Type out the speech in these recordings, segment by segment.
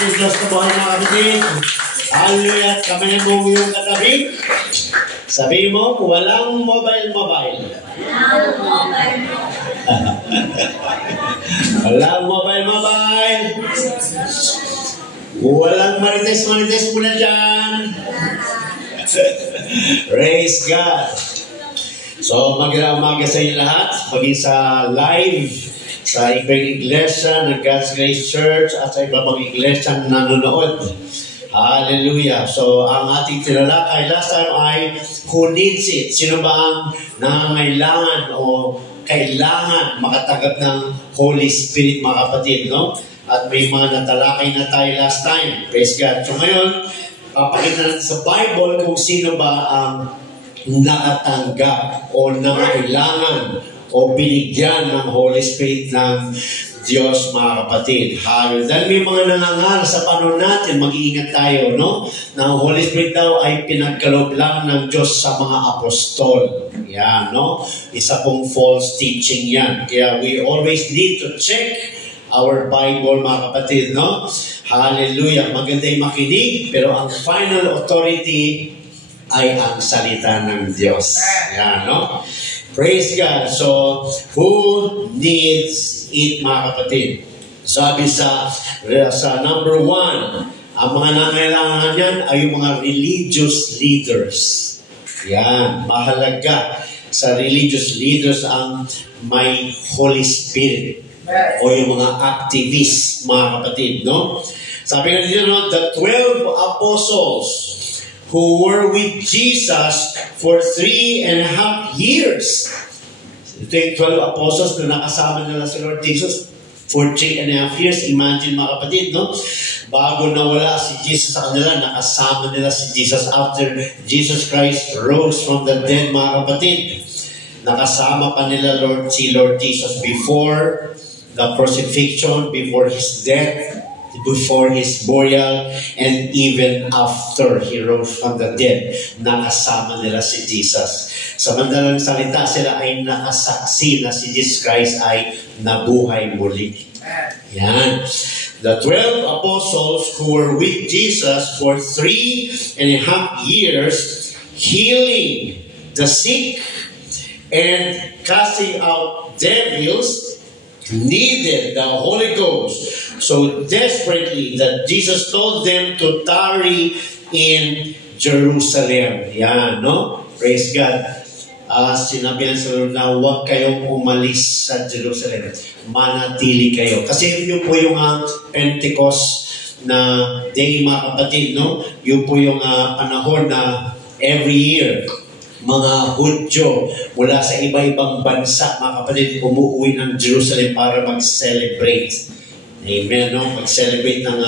Diyos na buhay mga kapatid. Hallelujah. Kamay mo yung katabi. Sabi mo, walang mobile. Walang mobile. Walang marites muna dyan. Praise God. So, magandang umaga sa inyo lahat. Maging sa live, sa ibang iglesia ng God's Grace Church at sa iba pang iglesia na nanonood. Hallelujah. So, ang ating tinalakay last time ay who needs it? Sino ba ang nangangailangan o kailangan makatanggap ng Holy Spirit, mga kapatid, no? At may mga natalakay na tayo last time. Praise God. So, ngayon, papakita natin sa Bible kung sino ba ang nakatanggap o nangailangan o binigyan ng Holy Spirit ng Diyos, mga kapatid. Hallelujah. Dahil may mga nangangaral sa panahon natin, mag-iingat tayo, no? Na ang Holy Spirit daw ay pinagkaloob lang ng Diyos sa mga apostol. Yan, no? Isa pong false teaching yan. Kaya we always need to check our Bible, mga kapatid, no? Hallelujah. Maganda yung makinig, pero ang final authority ay ang salita ng Diyos. Yan, no? Praise God. So, who needs it, mga kapatid? Sabi sa number 1, ang mga nangailangan yan ay yung mga religious leaders. Yan, mahalaga sa religious leaders ang may Holy Spirit o yung mga activists, mga kapatid, no? Sabi nga dito, no, the 12 apostles who were with Jesus for 3.5 years. Ito yung 12 apostles na nakasama nila si Lord Jesus for 3.5 years. Imagine, mga kapatid, no? Bago nawala si Jesus sa kanila, nakasama nila si Jesus after Jesus Christ rose from the dead, mga kapatid. Nakasama pa nila si Lord Jesus before the crucifixion, before His death, before His burial, and even after He rose from the dead, nakasama nila si Jesus. Sa mandalang salita, sila ay nakasaksi na si Jesus Christ ay nabuhay muli. Yan. The 12 apostles who were with Jesus for 3.5 years, healing the sick and casting out devils, needed the Holy Ghost so desperately that Jesus told them to tarry in Jerusalem. Yan, no? Praise God. Sinabi sa Lord na huwag kayong umalis sa Jerusalem. Manatili kayo. Kasi yun po yung Pentecost na day, mga kapatid, no? Yun po yung panahon na every year, mga Hudyo mula sa iba-ibang bansa, mga kapatid, umuwi ng Jerusalem para mag-celebrate. Amen, no? Mag-celebrate ng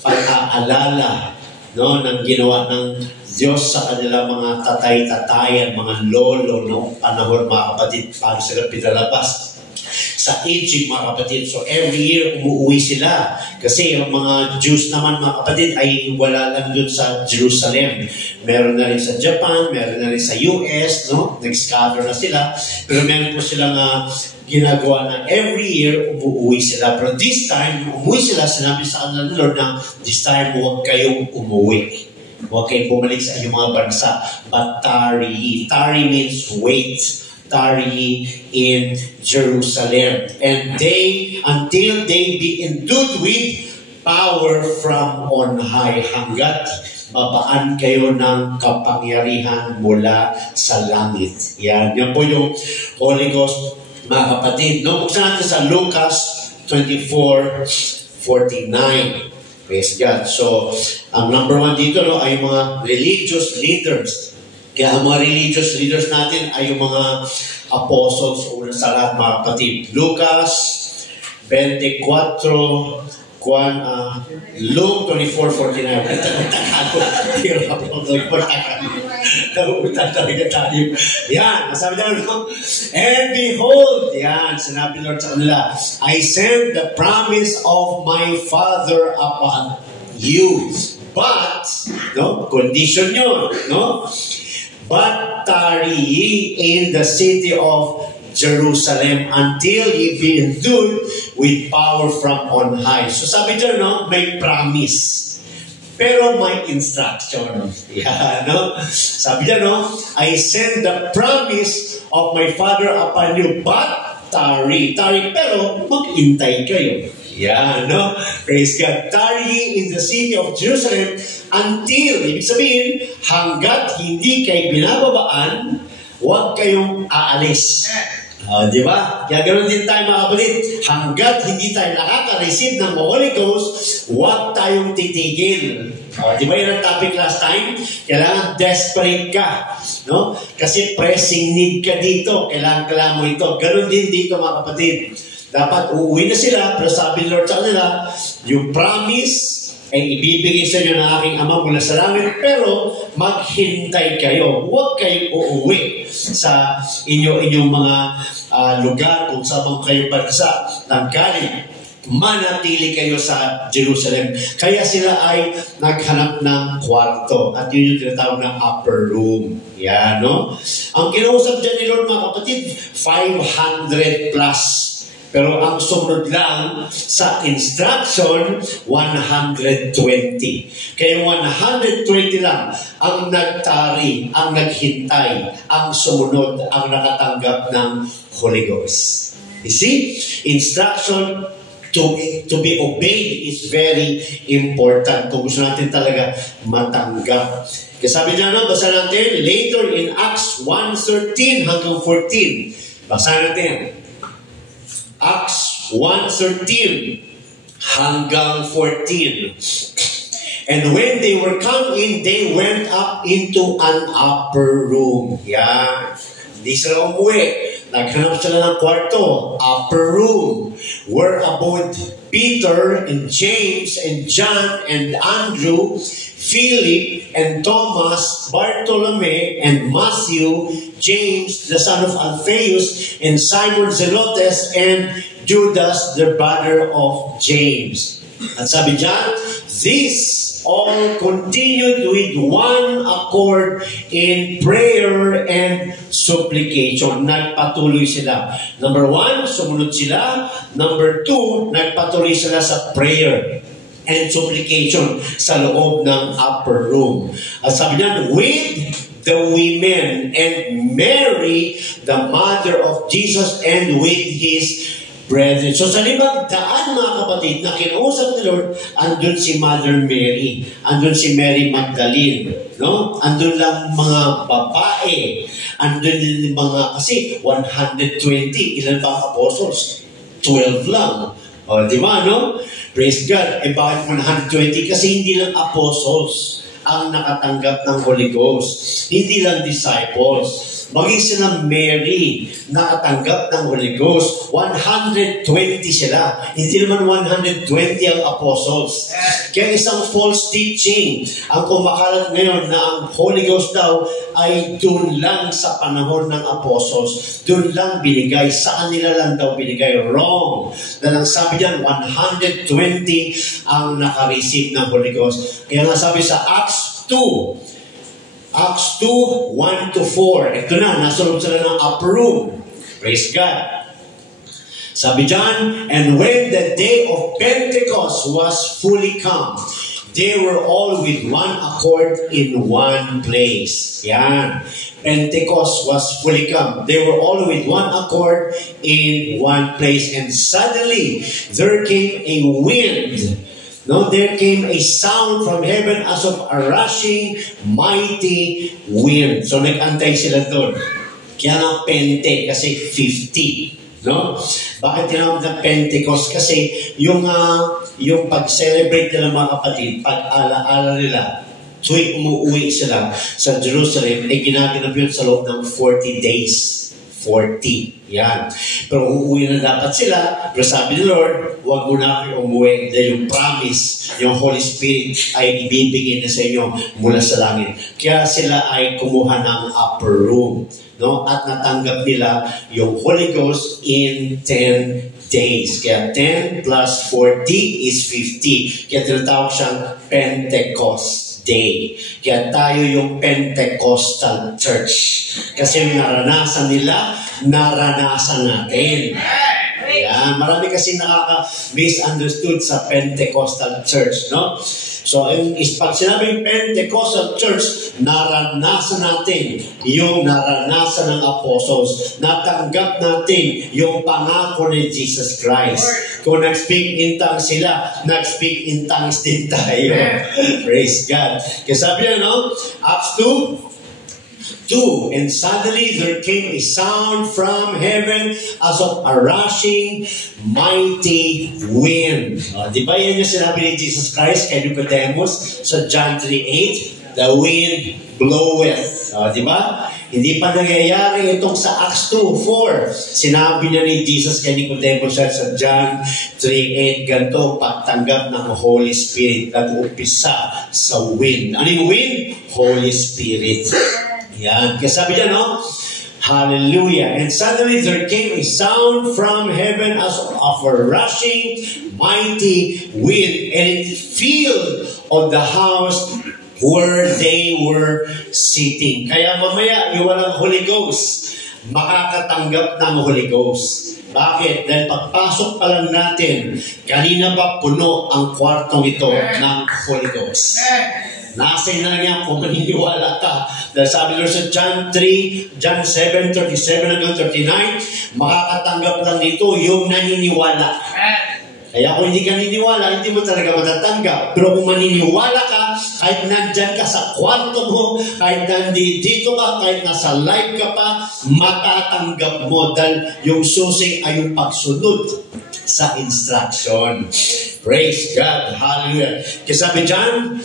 pag-aalala, no? Ng ginawa ng Diyos sa kanila mga tatay-tatayan, mga lolo noong panahon, mga kapatid, para sila pinalabas sa Egypt, mga kapatid. So every year umuwi sila kasi yung mga Jews naman, mga kapatid, ay wala lang dun sa Jerusalem. Meron na rin sa Japan, meron na rin sa US, no? Nag-scatter na sila. Pero meron po silang ginagawa na every year umuwi sila. Pero this time, umuwi sila, sinabi sa kanila ng Lord na this time huwag kayong umuwi. Huwag kayong bumalik sa inyong mga bansa. But tarry. Tarry means wait. Tarry in Jerusalem. And until they be endued with power from on high. Hanggat babaan kayo ng kapangyarihan mula sa langit. Yan po yung Holy Ghost, mga kapatid. No, buksan natin sa Lucas 24:49. Praise God. So, ang number 1 dito, no, ay mga religious leaders. Kaya ang mga religious leaders natin ay yung mga apostles, una sa lahat, mga kapatid. Lucas 24, Luke 24:49. Yan, masabi na no? And behold, yan, sinabi Lord sa kanila, I send the promise of my Father upon you. But, no, condition yun, no? But tarry ye in the city of Jerusalem until ye be endued with power from on high. So sabi dyan, no, may promise. Pero may instruction. Yeah, no? Sabi dyan, no, I send the promise of my Father upon you, but tarry. Tarry, pero mag-intay kayo. Yeah, no? Praise God. Tarry in the city of Jerusalem until, ibig sabihin, hanggat hindi kayo binababaan, huwag kayong aalis. Di ba? Kaya ganoon din tayo mga kapatid. Hanggat hindi tayo nakaka-receive ng Holy Ghost, huwag tayong titigil. Di ba yun ang topic last time? Kailangan desperate ka. No? Kasi pressing need ka dito. Kailangan mo ito. Ganoon din dito mga kapatid. Dapat uuwi na sila, pero sabi ni Lord sa kanila, yung promise ay ibibigay sa inyo ng aking Ama mula sa langit, pero maghintay kayo. Huwag kayong uuwi sa inyong mga lugar kung saan kayo bansa ng galing. Manatili kayo sa Jerusalem. Kaya sila ay naghanap ng kwarto. At yun yung tinatawag ng upper room. Yan, no? Ang kinausap dyan ni Lord, mga kapatid, 500 plus. Pero ang sumunod lang sa instruction, 120. Kaya 120 lang ang nagtari, ang naghintay, ang sumunod, ang nakatanggap ng Holy Ghost. You see? Instruction to be obeyed is very important kung gusto natin talaga matanggap. Kasi sabi niya, no, basa natin later in Acts 1:13 hanggang 14. Basa natin. Acts 1:13 hanggang 14. And when they were come in, they went up into an upper room. Yan. Hindi sila umuwi. Naghanap sila ng kwarto, upper room, where abode Peter and James and John and Andrew, Philip and Thomas, Bartholomew and Matthew, James, the son of Alphaeus, and Simon Zelotes, and Judas, the brother of James. At sabi dyan, these all continued with one accord in prayer and supplication. Nagpatuloy sila. Number 1, sumunod sila. Number 2, nagpatuloy sila sa prayer and supplication sa loob ng upper room. At sabi niyan, with the women and Mary, the mother of Jesus, and with his brethren. So sa limang daan, mga kapatid, na kinausap ni Lord, andun si Mother Mary, andun si Mary Magdalene, no? Andun lang mga babae, andun din mga, kasi 120, ilan pa ang apostles? 12 lang. O, di ba, no? Praise God. Eh, bakit 120? Kasi hindi lang apostles ang nakatanggap ng Holy Ghost. Hindi lang disciples. Maging sila Mary, nakatanggap ng Holy Ghost. 120 sila. Hindi naman 120 ang apostles. Kaya isang false teaching ang kumakalat ngayon na ang Holy Ghost daw ay doon lang sa panahon ng apostles. Doon lang binigay. Sa kanila lang daw binigay. Wrong. Dahil ang sabi diyan, 120 ang nakareceive ng Holy Ghost. Kaya nga sabi sa Acts 2, Acts 2, 1-4. Ito na, nasa loob sila ng upper room. Praise God. Sabi dyan, and when the day of Pentecost was fully come, they were all with one accord in one place. Yan. Pentecost was fully come. They were all with one accord in one place. And suddenly, there came a wind. No, there came a sound from heaven as of a rushing, mighty wind. So, nag-antay sila doon. Kaya nga Pente, kasi 50. No? Bakit tinawag na Pentecost? Kasi yung pag-celebrate nila mga kapatid, pag-alaala nila, tuwing umuwi sila sa Jerusalem, ay ginaganap yun sa loob ng 40 days. 40. Yan. Pero uuwi na dapat sila. Pero sabi ni Lord, huwag mo na kayo umuwi. Dahil yung promise, yung Holy Spirit ay ibibigay na sa inyo mula sa langit. Kaya sila ay kumuha ng upper room. No? At natanggap nila yung Holy Ghost in 10 days. Kaya 10 plus 40 is 50. Kaya tinatawag siyang Pentecost Day. Kaya tayo yung Pentecostal Church. Kasi naranasan nila, naranasan natin. Yan, marami kasi nakaka-misunderstood sa Pentecostal church, no? So, pag sinabing Pentecostal church, naranasan natin yung naranasan ng apostles. Natanggap natin yung pangako ni Jesus Christ. Kung nag-speak in tongues sila, nag-speak in tongues din tayo. Praise God. Kaya sabi niya, no? Acts 2, and suddenly there came a sound from heaven as of a rushing mighty wind. Di ba yan yung sinabi ni Jesus Christ kay Nicodemus sa John 3:8? The wind bloweth. Di ba? Hindi pa nangyayari itong sa Acts 2:4. Sinabi niya ni Jesus kay Nicodemus sa John 3:8, ganito, pagtanggap ng Holy Spirit, nag-umpisa sa wind. Ano yung wind? Holy Spirit. Yan. Kaya sabi niya, no? Hallelujah. And suddenly there came a sound from heaven as of a rushing mighty wind, and it filled on the house where they were sitting. Kaya mamaya, yung walang Holy Ghost, makakatanggap ng Holy Ghost. Bakit? Dahil pagpasok pa lang natin, kanina pa puno ang kwartong ito ng Holy Ghost. Nasa na niya kung maniniwala ka. Dahil sabi Lord sa John 7:37 hanggang 39, makakatanggap lang dito yung naniniwala. Kaya kung hindi ka naniniwala, hindi mo talaga matatanggap. Pero kung maniniwala ka, kahit nandyan ka sa kwarto mo, kahit nandito ka, kahit nasa live ka pa, matatanggap mo. Dahil yung susi ay yung pagsunod sa instruction. Praise God. Hallelujah. Kaya sabi dyan,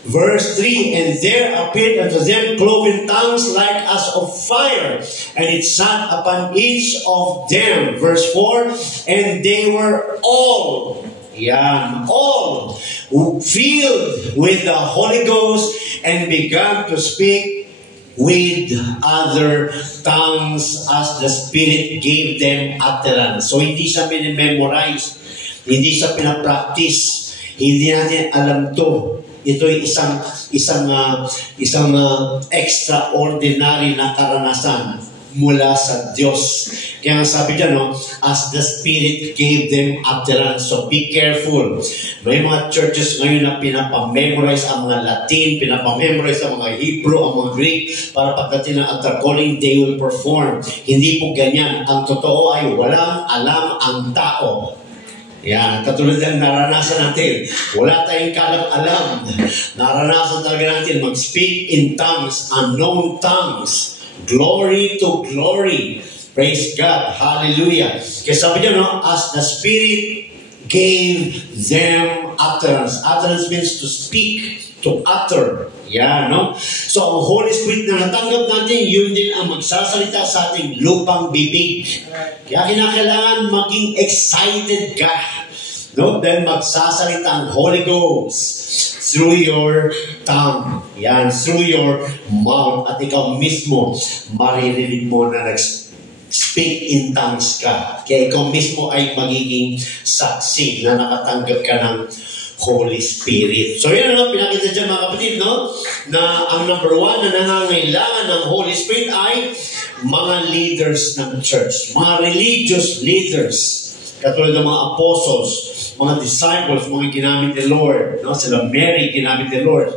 Verse 3, and there appeared unto them cloven tongues like as of fire, and it sat upon each of them. Verse 4, and they were all filled with the Holy Ghost and began to speak with other tongues as the Spirit gave them utterance. So hindi siya memorize, hindi siya pinapractice, hindi natin alam to. Ito ay isang extraordinary na karanasan mula sa Diyos. Kaya nga sabi dyan, no, as the Spirit gave them utterance. So be careful. May mga churches ngayon na pinapamemorize ang mga Latin, pinapamemorize ang mga Hebrew, ang mga Greek, para pagdating ng altar calling, they will perform. Hindi po ganyan. Ang totoo ay walang alam ang tao. Yan, katulad ng naranasan natin. Wala tayong kalam-alam. Naranasan talaga natin mag-speak in tongues, unknown tongues. Glory to glory. Praise God. Hallelujah. Kaya sabi niya, no, as the Spirit gave them utterance. Utterance means to speak, to utter. Yan, no? So, ang Holy Spirit na natanggap natin, yun din ang magsasalita sa ating lupang bibig. Kaya kinakailangan maging excited ka. No? Then magsasalita ang Holy Ghost through your tongue. Yan, through your mouth. At ikaw mismo, maririnig mo na speak in tongues ka. Kaya ikaw mismo ay magiging saksi na nakatanggap ka ng Holy Spirit. So yun ano, pinakita dyan mga kapatid, no? Na ang number 1 na nangangailangan ng Holy Spirit ay mga leaders ng church. Mga religious leaders. Katulad ng mga apostles, mga disciples, mga ginamit ni Lord. No? Sila Mary, ginamit ni Lord.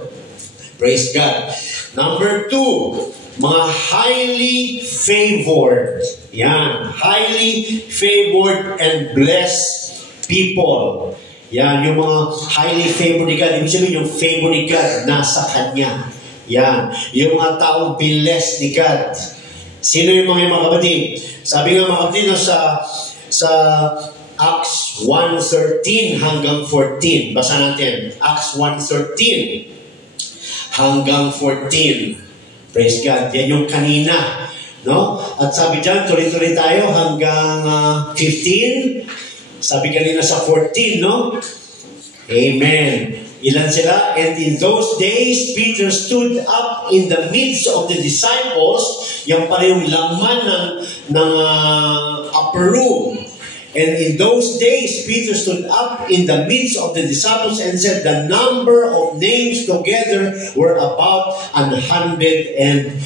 Praise God. Number 2, mga highly favored. Yan. Highly favored and blessed people. Yan, yung mga highly favored ni God. Ibig sabihin, yung favor ni God nasa Kanya. Yan. Yung mga taong blessed ni God. Sino yung mga kapatid? Sabi nga mga kapatid, no, sa Acts 1:13 hanggang 14. Basa natin. Acts 1:13 hanggang 14. Praise God. Yan yung kanina. No? At sabi dyan, tuloy-tuloy tayo hanggang 15. Sabi kanina sa 14, no? Amen. Ilan sila? And in those days, Peter stood up in the midst of the disciples. Yan pala yung laman ng upper room. And in those days, Peter stood up in the midst of the disciples and said, the number of names together were about 120.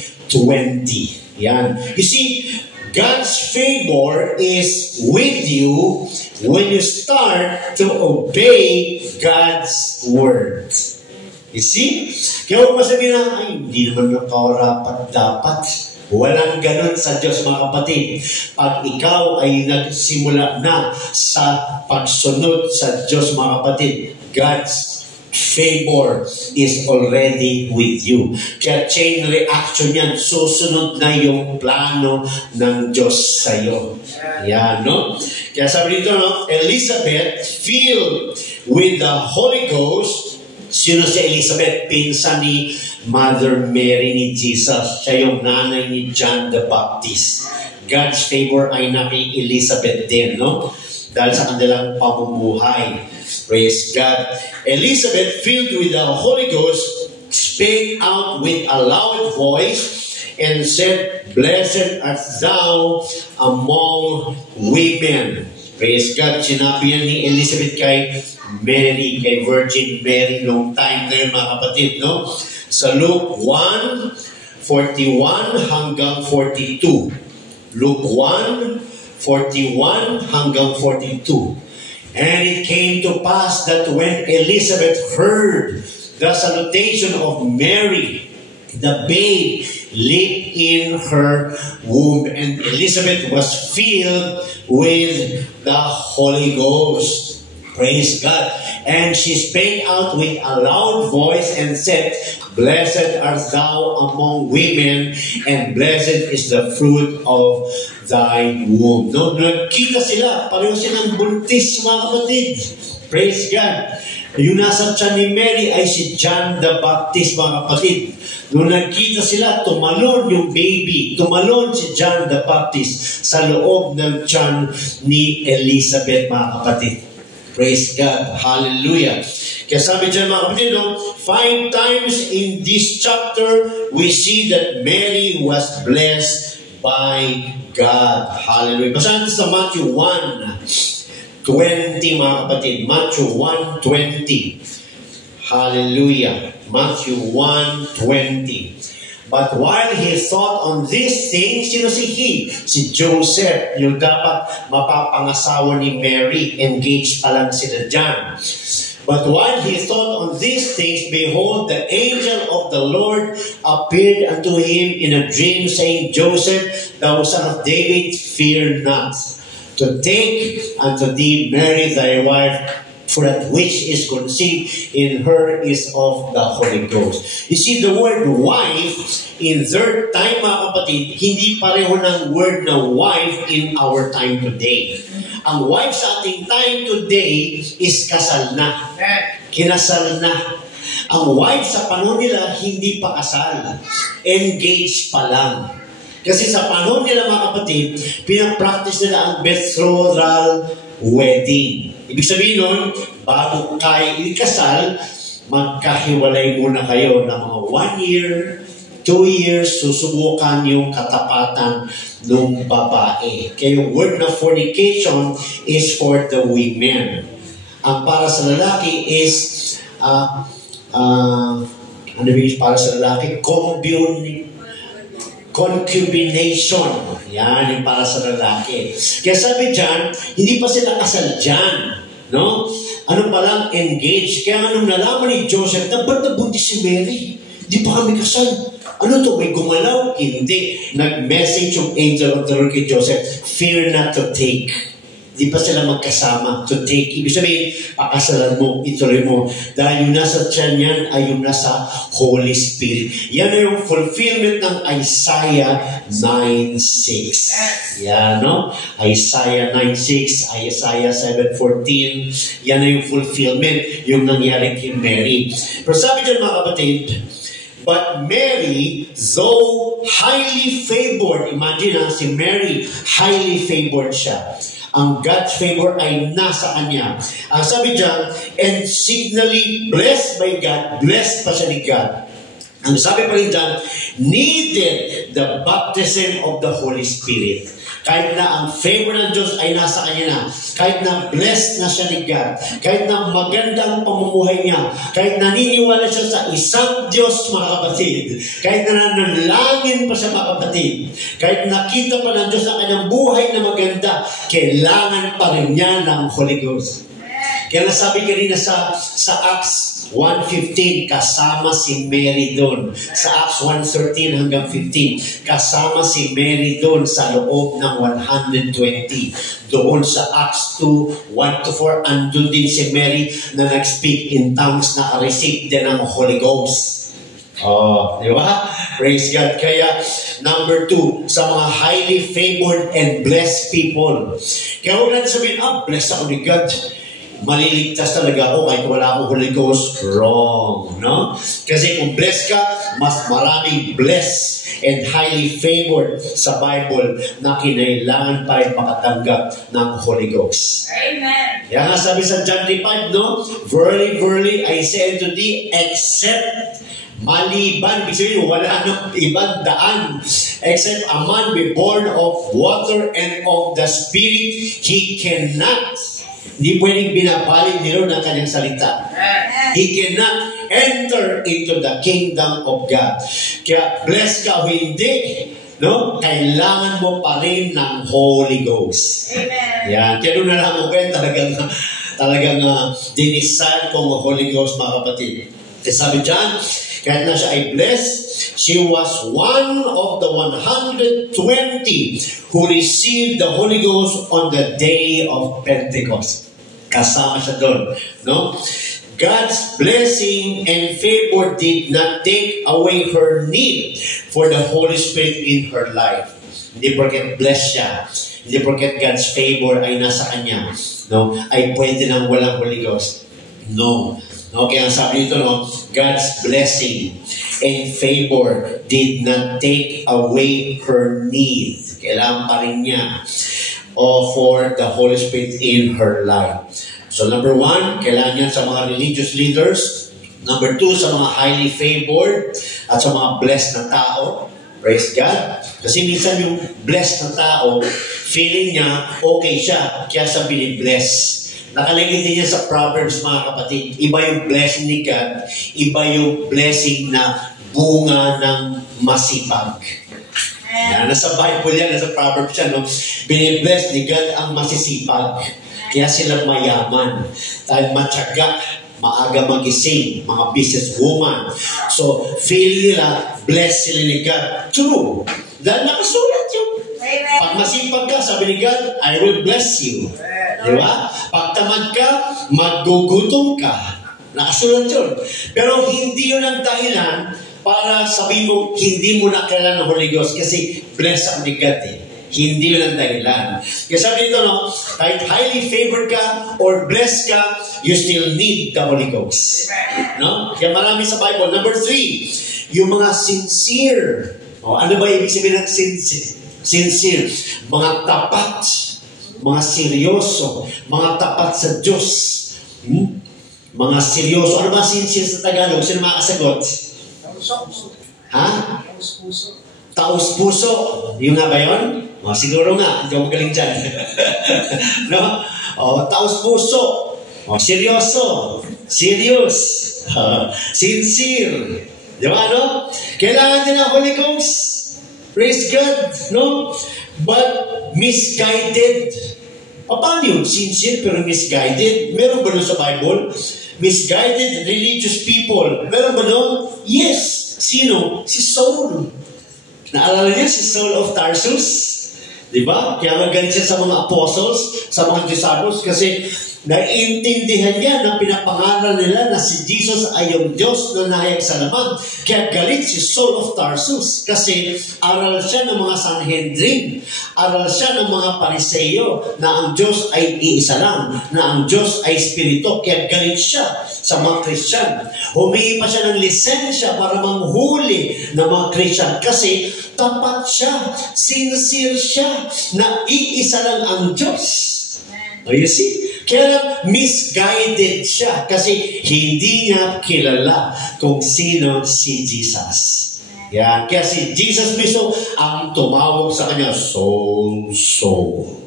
Yan. You see, God's favor is with you when you start to obey God's word. You see? Kaya huwag masabihin na, ay, hindi naman nakarapat dapat. Walang ganun sa Diyos, mga kapatid. Pag ikaw ay nagsimula na sa pagsunod sa Diyos, mga kapatid, God's favor is already with you. Kaya chain reaction yan, susunod na yung plano ng Diyos sa iyo. Yan, no? Kaya sabi dito, no? Elizabeth, filled with the Holy Ghost. Sino si Elizabeth? Pinsan ni Mother Mary ni Jesus. Siya yung nanay ni John the Baptist. God's favor ay na kay Elizabeth din, no? Dahil sa kanilang pamumuhay. Praise God. Elizabeth, filled with the Holy Ghost, spake out with a loud voice and said, Blessed art thou among women. Praise God. Sinabi yan ni Elizabeth kay Mary, kay Virgin Mary, long time na yun, mga kapatid, no? Sa Luke 1:41 hanggang 42. Luke 1:41 hanggang 42. And it came to pass that when Elizabeth heard the salutation of Mary, the babe leaped in her womb, and Elizabeth was filled with the Holy Ghost. Praise God. And she spake out with a loud voice and said, Blessed art thou among women, and blessed is the fruit of thy womb. No, nagkita sila, pareho silang buntis, mga kapatid. Praise God. Yung nasa tiyan ni Mary ay si John the Baptist, mga kapatid. Nung nagkita sila, tumalon yung baby. Tumalon si John the Baptist sa loob ng tiyan ni Elizabeth, mga kapatid. Praise God. Hallelujah. Kaya sabi dyan, mga kapatid, no, 5 times in this chapter, we see that Mary was blessed by God. Hallelujah. Basahin sa Matthew 1:20, mga kapatid. Matthew 1:20. Hallelujah. Matthew 1:20. But while he thought on these things, sino si he? Si Joseph, yung dapat mapapangasawa ni Mary, engaged pa lang sila dyan. But while he thought on these things, behold, the angel of the Lord appeared unto him in a dream, saying, Joseph, thou son of David, fear not to take unto thee Mary thy wife, for that which is conceived in her is of the Holy Ghost. You see, the word wife, in their time, mga kapatid, hindi pareho ng word na wife in our time today. Ang wife sa ating time today is kasal na. Kinasal na. Ang wife sa panahon nila, hindi pa kasal. Engaged pa lang. Kasi sa panahon nila, mga kapatid, pinapractice nila ang betrothal wedding. Ibig sabihin nun, bago kayo ikasal, magkahiwalay muna kayo ng mga 1 year, 2 years, susubukan yung katapatan ng babae. Kaya yung word na fornication is for the women. Ang para sa lalaki is, ano yung para sa lalaki? Concubination. Yan, yung para sa lalaki. Kaya sabi dyan, hindi pa sila kasal dyan. No? Ano pa lang, engaged. Kaya nung nalaman ni Joseph, na ba't nabuntis si Mary? Hindi pa kami kasal. Ano to, may gumalaw? Hindi. Nag-message yung angel of the Lord kay Joseph, fear not to take. Di pa sila magkasama to take. Ibig sabihin, pakasalan mo, ituloy mo. Dahil yung nasa tiyan yan ay yung nasa Holy Spirit. Yan na yung fulfillment ng Isaiah 9:6. Yan, no? Isaiah 9:6, Isaiah 7:14. Yan na yung fulfillment, yung nangyari kay Mary. Pero sabi dyan, mga kapatid, but Mary, though highly favored, imagine si Mary, highly favored siya. Ang God's favor ay nasa kanya. Ang sabi dyan, and signally blessed by God, blessed pa siya ni God. Ang sabi pa rin dyan, needed the baptism of the Holy Spirit. Kahit na ang favor ng Diyos ay nasa kanya na, kahit na blessed na siya ni God, kahit na maganda ang pamumuhay niya, kahit naniniwala siya sa isang Diyos, mga kapatid, kahit na nanalangin pa siya, mga kapatid, kahit nakita pa ng Diyos ang kanyang buhay na maganda, kailangan pa rin niya ng Holy Ghost. Kaya nasabi kanina sa Acts 1:15, kasama si Mary doon. Sa Acts 1:13 hanggang 15, kasama si Mary doon sa loob ng 120. Doon sa Acts 2:1-4, andun din si Mary na nag-speak in tongues, na receive din ng Holy Ghost. Oh, di ba? Praise God. Kaya, number 2, sa mga highly favored and blessed people. Kaya huwag natin sabihin, blessed ako ni God. Maliligtas talaga ako kahit wala akong Holy Ghost. Wrong, no? Kasi kung blessed ka, mas maraming blessed and highly favored sa Bible na kinailangan pa rin makatanggap ng Holy Ghost. Amen. Kaya nga sabi sa John 3:5, no? Verily, verily, I say unto thee, except maliban, ibig sabihin, wala nang ibang daan. Except a man be born of water and of the Spirit, he cannot. Hindi pwedeng binabalik ni Lord ang kanyang salita. He cannot enter into the kingdom of God. Kaya blessed ka o hindi, no? Kailangan mo pa rin ng Holy Ghost. Amen. Yan. Kaya doon na lang ako talagang dinisal kong Holy Ghost, mga kapatid. Kasi sabi dyan, kahit na siya ay blessed, she was one of the 120 who received the Holy Ghost on the day of Pentecost. Kasama siya doon, no? God's blessing and favor did not take away her need for the Holy Spirit in her life. Hindi porket blessed siya, hindi porket God's favor ay nasa kanya, no? Ay pwede nang walang Holy Ghost. No. Okay, ang sabi dito, no? God's blessing and favor did not take away her need. Kailangan pa rin niya for the Holy Spirit in her life. So number 1, kailangan niya sa mga religious leaders. Number 2, sa mga highly favored at sa mga blessed na tao. Praise God. Kasi minsan yung blessed na tao, feeling niya okay siya, kaya siya binibless. Nakalagay din niya sa Proverbs, mga kapatid. Iba yung blessing ni God, iba yung blessing na bunga ng masipag. Yan, nasa Bible yan, nasa Proverbs yan, no? Binibless ni God ang masisipag. Kaya sila mayaman. Dahil matyaga, maaga magising, mga businesswoman. So, feel nila, bless sila ni God. True. Dahil nakasulat yun. Pag masipag ka, sabi ni God, I will bless you. Di ba? Pag tamad ka, magugutom ka. Nakasulat yun. Pero hindi yun ang dahilan para sabihin mo, hindi mo na kailangan ng Holy Ghost kasi bless ang ni God eh. Hindi yun ang dahilan. Kaya sabi nito, no, kahit highly favored ka or blessed ka, you still need the Holy Ghost. No? Kaya marami sa Bible. Number 3, yung mga sincere. O, ano ba ibig sabihin ng sincere? Sincere. Mga tapat. Mga seryoso. Mga tapat sa Diyos. Mga seryoso. Ano ba sincere sa Tagalog? Sino makasagot? Ha? Taos puso. Yung nga ba yun? O, siguro nga. Hindi ako magaling dyan. No? O, taos puso. O, seryoso. Serious. Sincere. Di ba, no? Kailangan din ng Holy Ghost. Praise God. No? But misguided. Paano yun? Sincere pero misguided? Meron ba nun sa Bible? Misguided religious people. Meron ba nun? Yes. Sino? Si Saul. Naalala niya si Saul of Tarsus? Diba? Kaya nga galit siya sa mga apostles, sa mga disciples, kasi naiintindihan niya na pinapangaral nila na si Jesus ay yung Diyos na nahayag sa laman. Kaya galit si Saul of Tarsus kasi aral siya ng mga Sanhedrin, aral siya ng mga Pariseo na ang Diyos ay iisa lang, na ang Diyos ay Espiritu. Kaya galit siya sa mga Christian. Humingi pa siya ng lisensya para manghuli ng mga Christian kasi tapat siya, sincere siya, na iisa lang ang Diyos. Oh, you see? Kaya misguided siya kasi hindi niya kilala kung sino si Jesus. Yan. Kaya si Jesus mismo ang tumawag sa kanya, Saul, Saul.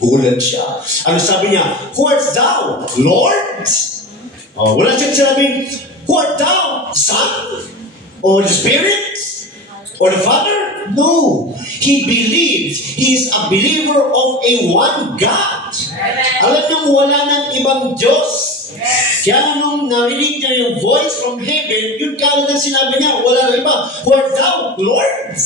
Gulat siya. Ano sabi niya? Who art thou, Lord? Wala siyang sinabing, who art thou, Son? Or the Spirit? Or the Father? No. He believes. He is a believer of a one God. Alam niyong wala ng ibang Diyos. Kaya nung narinig niya yung voice from heaven, yun kagad ang sinabi niya, wala na iba. Who art thou, Lord?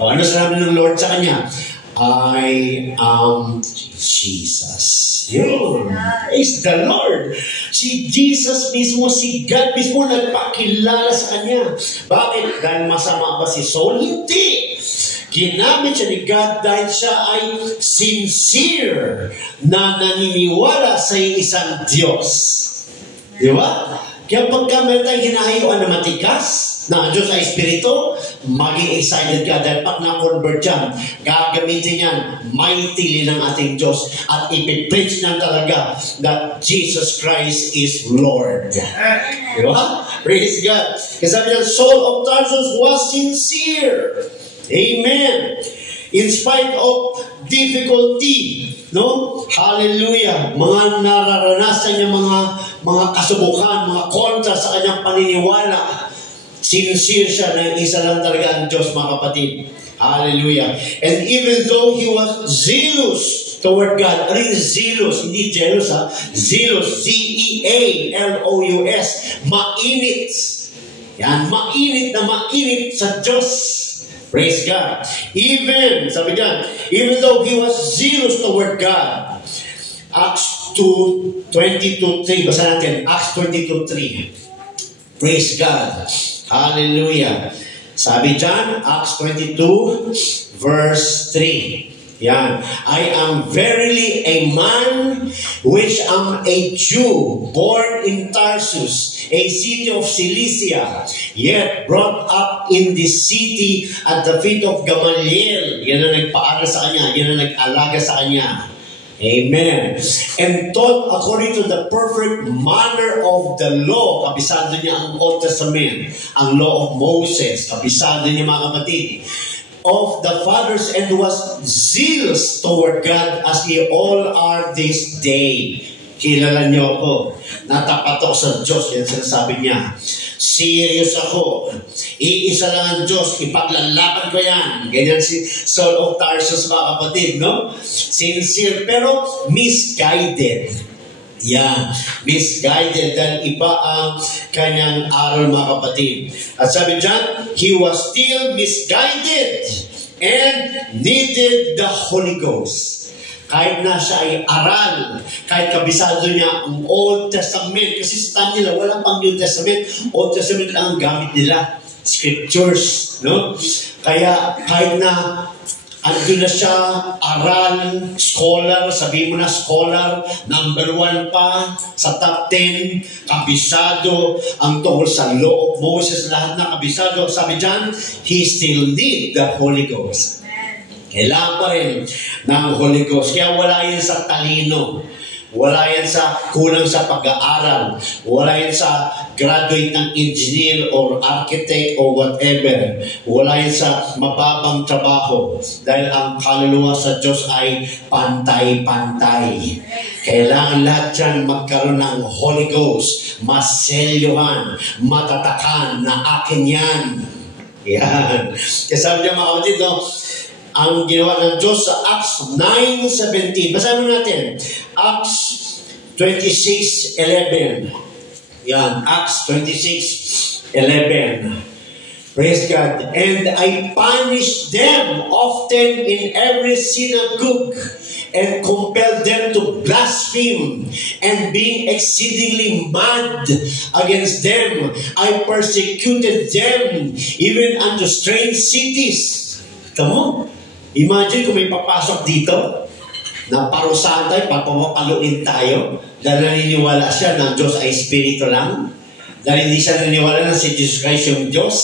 Ano sinabi ng Lord sa kanya? I am Jesus. Yun. Praise the Lord. Si Jesus mismo, si God mismo nagpakilala sa kanya. Bakit? Dahil masama ba si Saul? Hindi. Ginamit siya ni God dahil siya ay sincere na naniniwala sa isang Diyos. Di ba? Kaya pagka meron tayong hinahayuan na matikas, na ang Diyos ay Espiritu, maging excited ka dahil pag na-convert yan, gagamitin yan mightily ng ating Diyos at ipipreach niya talaga that Jesus Christ is Lord. Di ba? Praise God. Kasi sabi niya, Saul of Tarsus was sincere. Amen. In spite of difficulty, no? Hallelujah. Mga nararanasan niya mga kasubukan, mga kontra sa kanyang paniniwala. Sincere siya na isa lang talaga ang Diyos, mga kapatid. Hallelujah. And even though he was zealous toward God, ano yung zealous? Hindi jealous, ha? Zealous. Z-E-A-L-O-U-S. Mainit. Yan, mainit na mainit sa Diyos. Praise God. Even, sabi niya, even though he was zealous toward God. Acts 2:22-3. Basa natin, Acts 22:3. Praise God. Hallelujah. Sabi dyan, Acts 22, verse 3. Yan. I am verily a man which am a Jew, born in Tarsus, a city of Cilicia, yet brought up in this city at the feet of Gamaliel. Yan ang nagpaaral sa kanya. Yan ang nag-alaga sa kanya. Amen. And taught according to the perfect manner of the law. Kabisado niya ang Old Testament, ang law of Moses. Kabisado niya, mga kapatid, of the fathers, and was zealous toward God as ye all are this day. Kilala niyo ako. Natapat ako sa Diyos. Yan sinasabi niya. Serious ako. Iisa lang ang Diyos. Ipaglalaban ko yan. Ganyan si Saul of Tarsus, mga kapatid, no? Sincere, pero misguided. Yeah, misguided dahil iba ang kanyang aral, mga kapatid. At sabi dyan, he was still misguided and needed the Holy Ghost. Kahit na siya ay aral, kahit kabisado niya ang Old Testament, kasi sa time nila, wala pang New Testament, Old Testament lang ang gamit nila, scriptures, no? Kaya kahit na andun na siya, aral, scholar, sabi mo na scholar, number 1 pa, sa top 10, kabisado, ang tungkol sa law of Moses, lahat na kabisado. Sabi dyan, he still need the Holy Ghost. Kailangan pa rin ng Holy Ghost. Kaya wala yan sa talino. Wala yan sa kulang sa pag-aaral. Wala yan sa graduate ng engineer or architect or whatever. Wala yan sa mababang trabaho. Dahil ang kaluluwa sa Diyos ay pantay-pantay. Kailangan lahat yan magkaroon ng Holy Ghost. Maselyuhan, matatakan na akin yan. Yan. Kasi sabi niya, mga kapatid, no? Ang ginawa ng Diyos sa Acts 9:17. Basahin natin. Acts 26:11. Yan. Acts 26:11. Praise God. And I punished them often in every synagogue and compelled them to blaspheme, and being exceedingly mad against them, I persecuted them even unto strange cities. Tama? Imagine kung may papasok dito na parusahan tayo, papapaluin tayo dahil naniniwala siya na Diyos ay Espiritu lang. Dahil hindi siya naniniwala na si Jesus Christ yung Diyos.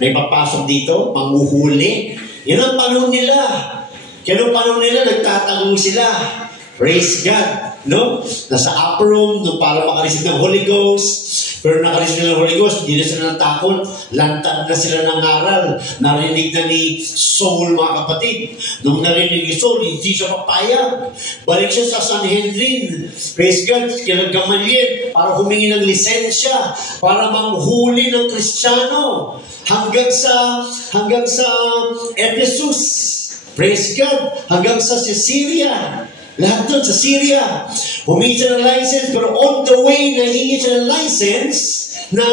May papasok dito, manghuhuli. Yan ang panahon nila. Kaya nung panahon nila, nagtatago sila. Praise God. no? Nasa upper room, no, para makareceive ng Holy Ghost. Pero nakareceive ng Holy Ghost, hindi na sila natakot. Lantad na sila ng aral. Narinig na ni Saul, mga kapatid. Nung narinig ni Saul, hindi siya papayag. Balik siya sa Sanhedrin. Praise God, kila Gamaliel, para humingi ng lisensya, para manghuli ng Kristiyano. Hanggang sa Ephesus. Praise God. Hanggang sa Syria. Lahat doon sa Syria. Humingi siya ng license, pero on the way na hingi siya ng license na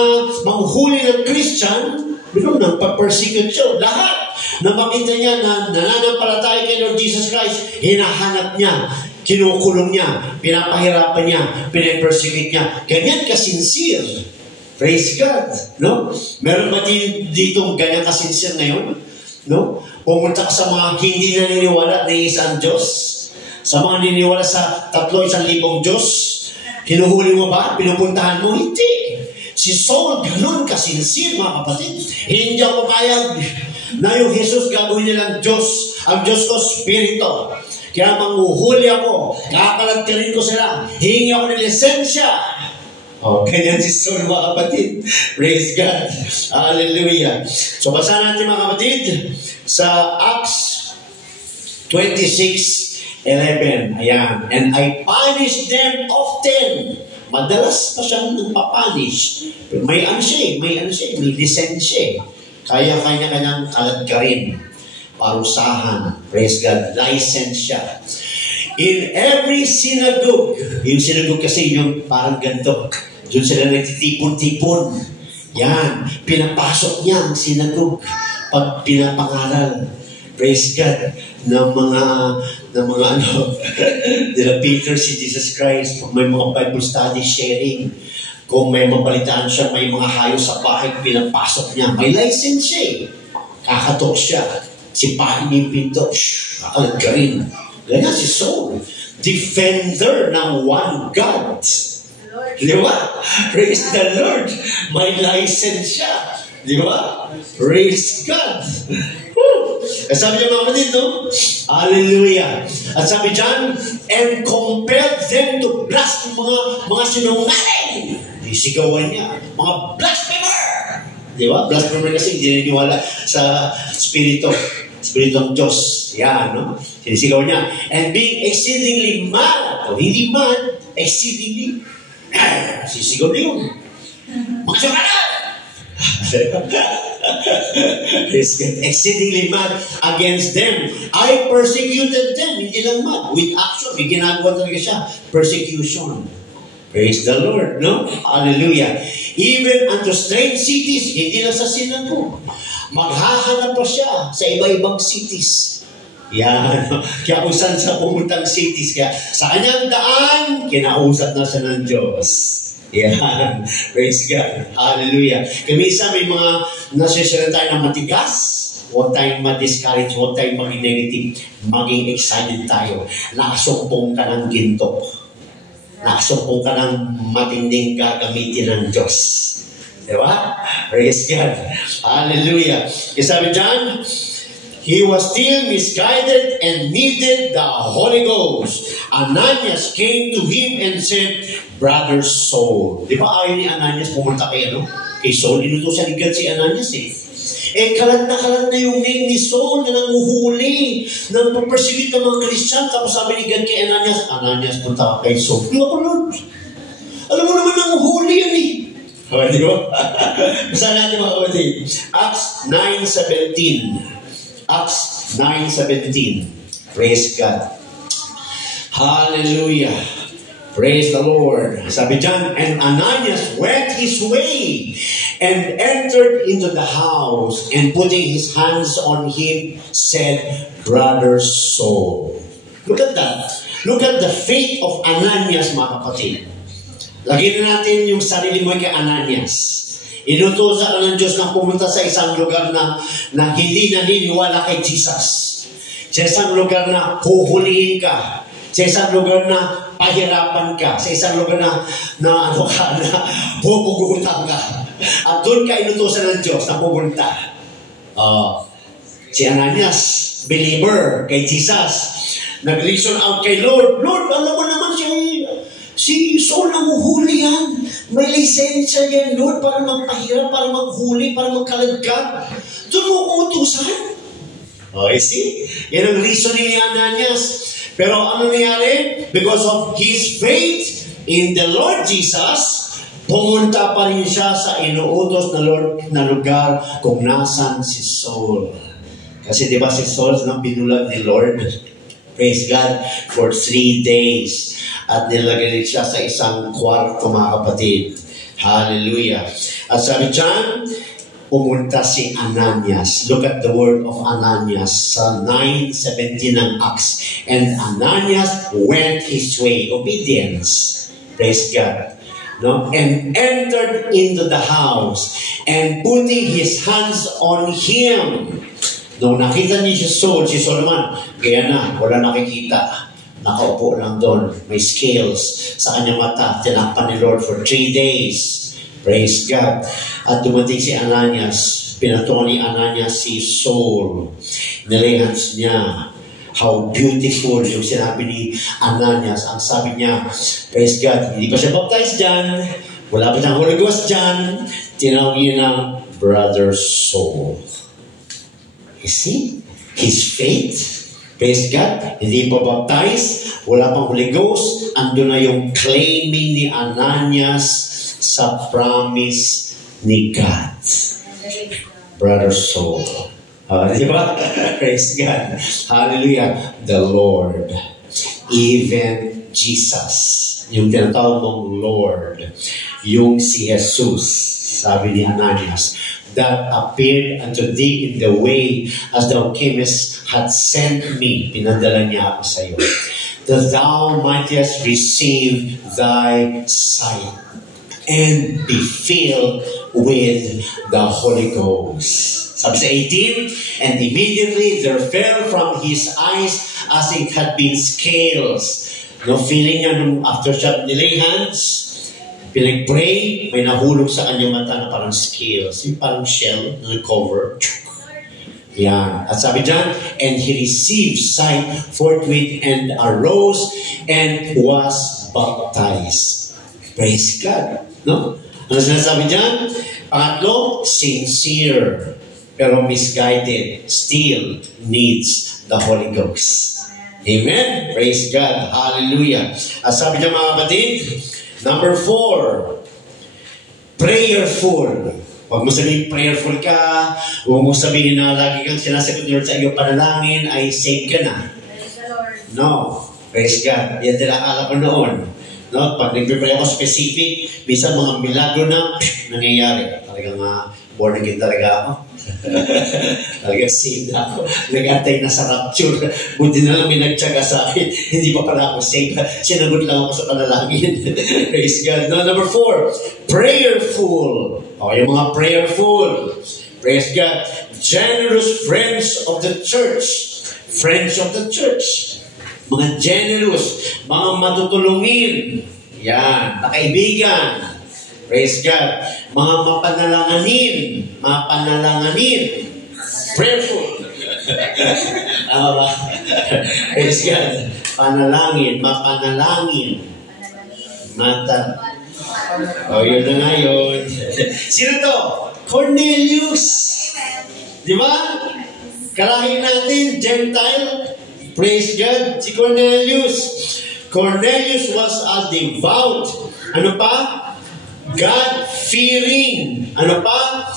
manghuli ng Christian, nang pa-persecute siya. Lahat na makita niya na nananampalataya kay Lord Jesus Christ, hinahanap niya, kinukulong niya, pinapahirapan niya, pinapersecute niya. Ganyan ka-sincere. Praise God. No? Meron ba dito ganyan ka-sincere ngayon? No? Pumunta ka sa mga hindi naniniwala na isang Diyos. Sa mga naniniwala sa 3,100 Diyos, hinuhuli mo ba? Pinupuntahan mo? Hindi. Si Saul, ganun ka-sincere, mga kapatid. Hindi ako payag na yung Jesus gagawin nilang Diyos. Ang Diyos ko, Spirito. Kaya manguhuli ako. Kakalantirin ko sila. Hihingi ako ng lisensya. Ganyan si Saul, mga kapatid. Praise God. Hallelujah. So, basahin natin, mga kapatid, sa Acts 26:11. Ayan. And I punish them often. Madalas pa siyang nagpapunish. May lisensya. Kaya kanya-kanyang kalagkarin. Parusahan. Praise God. Lisensya. In every synagogue. Yung synagogue kasi yung parang ganito. Doon sila nagtitipon-tipon. Yan. Pinapasok niya ang synagogue. Pag pinapangaral. Praise God. ng mga nila Peter, si Jesus Christ, kung may mga Bible study sharing, kung may mapalitaan siya, may mga hayos sa bahay, pinapasok niya. May license siya eh. Kakatok siya. Sipahin niya yung pinto. Kakalag ka rin. Ganyan si Saul. Defender ng one God. Di ba? Praise the Lord. May license siya. Di ba? Praise God. Sabi niya mga kapatid, no? Hallelujah. At sabi dyan, and compelled them to blast mga sinungaling. Isigawan niya. Mga blasphemer. Di ba? Blasphemer kasi hindi niniwala sa Spiritong Diyos. Yan, no? Sinisigawan niya. And being exceedingly mad. O hindi mad, exceedingly. Sisigaw niya yun. Mga sinungaling. Exceedingly mad against them. I persecuted them. Hindi lang mad. With action. May ginagawa talaga siya. Persecution. Praise the Lord. No? Hallelujah. Even unto strange cities. Hindi lang sa sinagogue. Maghahanap pa siya sa iba-ibang cities. Yan. Kaya kung saan sa pumuntang cities. Kaya sa kanyang daan, kinausap na siya ng Diyos. Yan. Praise God. Hallelujah. Kamisa may mga nasisira tayo ng matigas. Huwag tayong ma-discourage. Huwag tayong maging negative. Maging excited tayo. Nakasumpong ka ng ginto. Nakasumpong ka ng matinding gagamitin ng Diyos. Diba? Praise God. Hallelujah. Sabi dyan, he was still misguided and needed the Holy Ghost. Ananias came to him and said, Brother Saul. Di ba ayaw ni Ananias pumunta kay Saul? Inutusan ni God si Ananias eh. Kalat na yung name ni Saul na nanguhuli, nang papersecute ng mga Christian. Tapos sabi ni God kay Ananias, punta ka kay Saul. Di ako, Lord. Alam mo naman nanguhuli yan eh. Di ba? Basahin natin mga kapatid. Acts 9:17. Acts 9:17. Praise God. Hallelujah. Praise the Lord. Sabi dyan, and Ananias went his way and entered into the house and putting his hands on him said, Brother Saul. Look at that. Look at the faith of Ananias, mga kapatid. Lagyan natin yung sarili mo kay Ananias. Inutusan ka ng Diyos na pumunta sa isang lugar na hindi naniniwala kay Jesus. Sa isang lugar na huhulihin ka. Sa isang lugar na pahirapan ka. Sa isang lugar na pupugutan ka. At doon ka inutusan ng Diyos na pumunta. Si Ananias, believer kay Jesus, nag-reason out kay Lord. Lord, alam mo naman siya, So, nanguhuli yan. May lisensya yan, Lord, para magpahirap, para maghuli, para magkalagkat. Doon mo kung utusan. Okay, see? Yan ang reasoning ni Ananias. Pero ano nangyari? Because of his faith in the Lord Jesus, pumunta pa rin siya sa inuutos na Lord na lugar kung nasan si Saul. Kasi di ba si Saul nang binulag ni Lord? Praise God, for 3 days. At nilagay siya sa isang kwarto, mga kapatid. Hallelujah. At sabi dyan, pumunta si Ananias. Look at the word of Ananias sa 9:17 ng Acts. And Ananias went his way. Obedience. Praise God. No? And entered into the house. And putting his hands on him. Nung nakita niya si Saul naman, kaya na, wala nakikita. Nakaupo lang doon. May scales sa kanyang mata. Tinakpan ni Lord for 3 days. Praise God. At dumating si Ananias. Pinatungan ni Ananias si Saul. Nilay hands niya. How beautiful yung sinabi ni Ananias. Ang sabi niya, praise God, hindi pa siya baptized dyan. Wala pa siyang Holy Ghost dyan. Tinawag niya ng Brother Saul. You see? His faith. Praise God. Hindi pa baptized. Wala pang Holy Ghost. Ando na yung claiming ni Ananias sa promise ni God. Brother Saul. Di ba? Praise God. Hallelujah. The Lord. Even Jesus. Yung tinatawag mong Lord. Yung si Jesus. Sabi ni Ananias, that appeared unto thee in the way as thou camest had sent me. Pinadala niya ako sa iyo. That thou mightest receive thy sight and be filled with the Holy Ghost. Sabi sa 18, and immediately there fell from his eyes as it had been scales. No, feeling niya nung after siya nilay hands, pinag-pray, may nahulog sa kanyang mata na parang scales. Yung parang shell na cover. Yan. At sabi dyan, and he received sight forthwith and arose and was baptized. Praise God. No? Ano sinasabi dyan? Pangatlo, sincere, pero misguided, still needs the Holy Ghost. Amen? Praise God. Hallelujah. At sabi dyan mga kapatid, number 4, prayerful. Huwag mo sabihin prayerful ka, huwag mo sabihin na lagi kang sinasagot Lord sa iyong panalangin, ay saved ka na. No. Praise God. Yan tinakala ko noon. No? Pag nag-pray ako specific, minsan mga milagro na nangyayari. Talagang born again talaga ako. Talagang saved na ako. Nag-antay na sa rapture. Buti na lang may nagtsaga sa akin. Hindi pa pala ako saved. Sinagot lang ako sa panalangin. Praise God. No, number 4, prayerful. O, yung mga prayerful. Praise God. Generous friends of the church. Friends of the church. Mga generous, mga matutulungin. Yan, na kaibigan. Praise God. Mga mapanalangin. Prayerful. Praise God. Panalangin, mapanalangin. Yun na nga yun. Sino to? Cornelius. Di ba? Kalahin natin, Gentile. Praise God. Si Cornelius. Cornelius was a devout. Ano pa? God-fearing. Ano pa?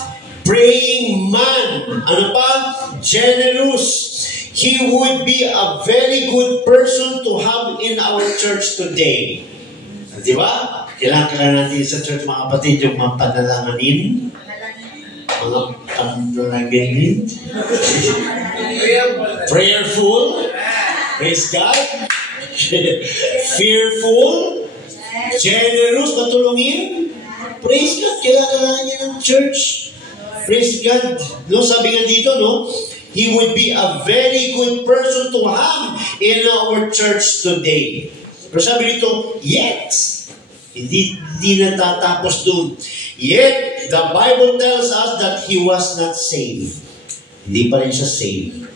Praying man. Ano pa? Generous. He would be a very good person to have in our church today. Di ba? Kailangan natin sa church, mga kapatid, yung mga panalangin. Mga panalangin. Prayerful. Praise God. Fearful. Generous, matulungin. Praise God. Kailangan niya ng church. Praise God. No, sabi nga dito, no? He would be a very good person to have in our church today. Pero sabi dito, yet, hindi natatapos dun. Yet, the Bible tells us that he was not saved. Hindi pa rin siya saved.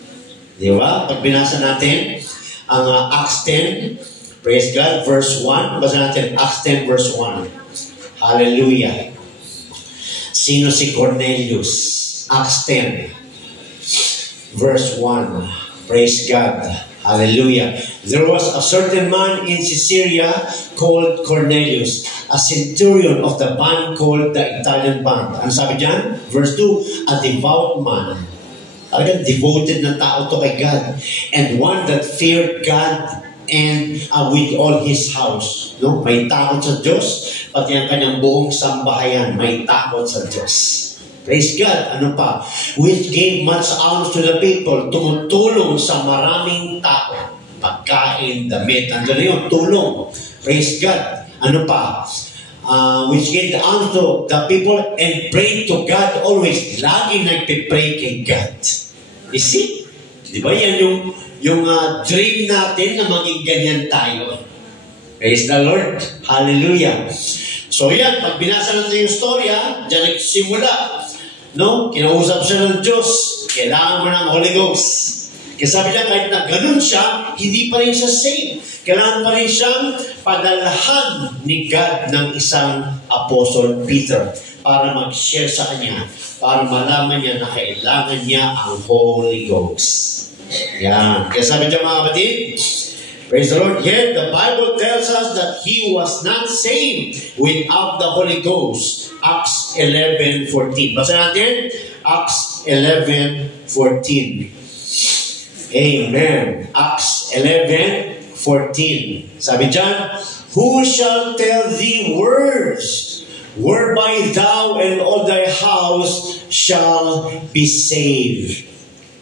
Di ba? Pag binasa natin, ang Acts 10, Praise God. Verse 1. Basa natin Acts 10 verse 1. Hallelujah. Sino si Cornelius? Acts 10 verse 1. Praise God. Hallelujah. There was a certain man in Caesarea called Cornelius, a centurion of the band called the Italian band. Ano sabi dyan? Verse 2, a devout man. Talagang devoted na tao to kay God. And one that feared God and with all his house. No? May takot sa Diyos, pati ang kanyang buong sambahayan, may takot sa Diyos. Praise God. Ano pa? Which gave much alms to the people. Tumutulong sa maraming tao. Pagkain, damit. Andiyan na yun. Tulong. Praise God. Ano pa? Which gave the alms to the people and prayed to God always. Lagi nagpipray kay God. You see? Di ba yan yung dream natin na maging ganyan tayo? Praise the Lord. Hallelujah. So yan, pag binasa natin yung storya, dyan nagsimula. No? Kinausap siya ng Diyos. Kailangan mo ng Holy Ghost. Kaya sabi niya, kahit na ganun siya, hindi pa rin siya saved. Kailangan pa rin siyang padalahan ni God ng isang Apostle Peter para mag-share sa kanya, para malaman niya na kailangan niya ang Holy Ghost. Yan. Kaya sabi niya mga kapatid, praise the Lord. Yet the Bible tells us that he was not saved without the Holy Ghost. Acts 11:14. Basa natin, Acts 11:14. Amen. Acts 11:14. Sabi dyan, who shall tell thee words whereby thou and all thy house shall be saved?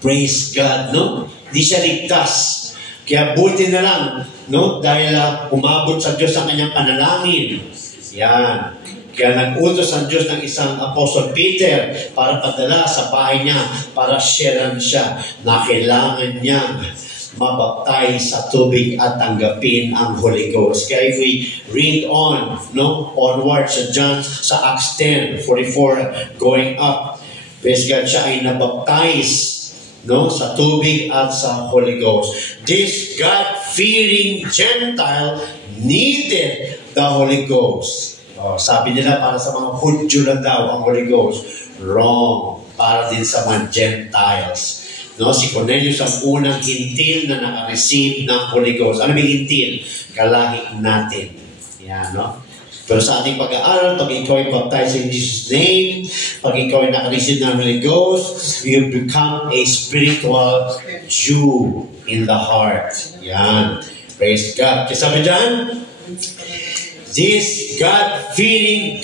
Praise God, no? Di siya ligtas. Kaya buti na lang, no? Dahil umabot sa Diyos ang kanyang panalangin. Yan. Kaya nag-utos ang Diyos ng isang Apostle Peter para padala sa bahay niya, para sharean siya na kailangan niya mabaptize sa tubig at tanggapin ang Holy Ghost. Kaya if we read on, no, onward sa John, sa Acts 10:44 going up, praise God, siya ay nabaptize, no, sa tubig at sa Holy Ghost. This God-fearing Gentile needed the Holy Ghost. Sabi nila para sa mga Hudyo lang daw ang Holy Ghost. Wrong. Para din sa mga Gentiles. No, si Cornelius ang unang hintil na naka-receive ng Holy Ghost. Ano yung hintil? Kalahi natin. Yan, no? Pero sa ating pag-aaral, pag ikaw ay baptized in Jesus' name, pag ikaw ay naka-receive ng Holy Ghost, you become a spiritual Jew in the heart. Yan. Praise God. Kasi sabi dyan, this God-fearing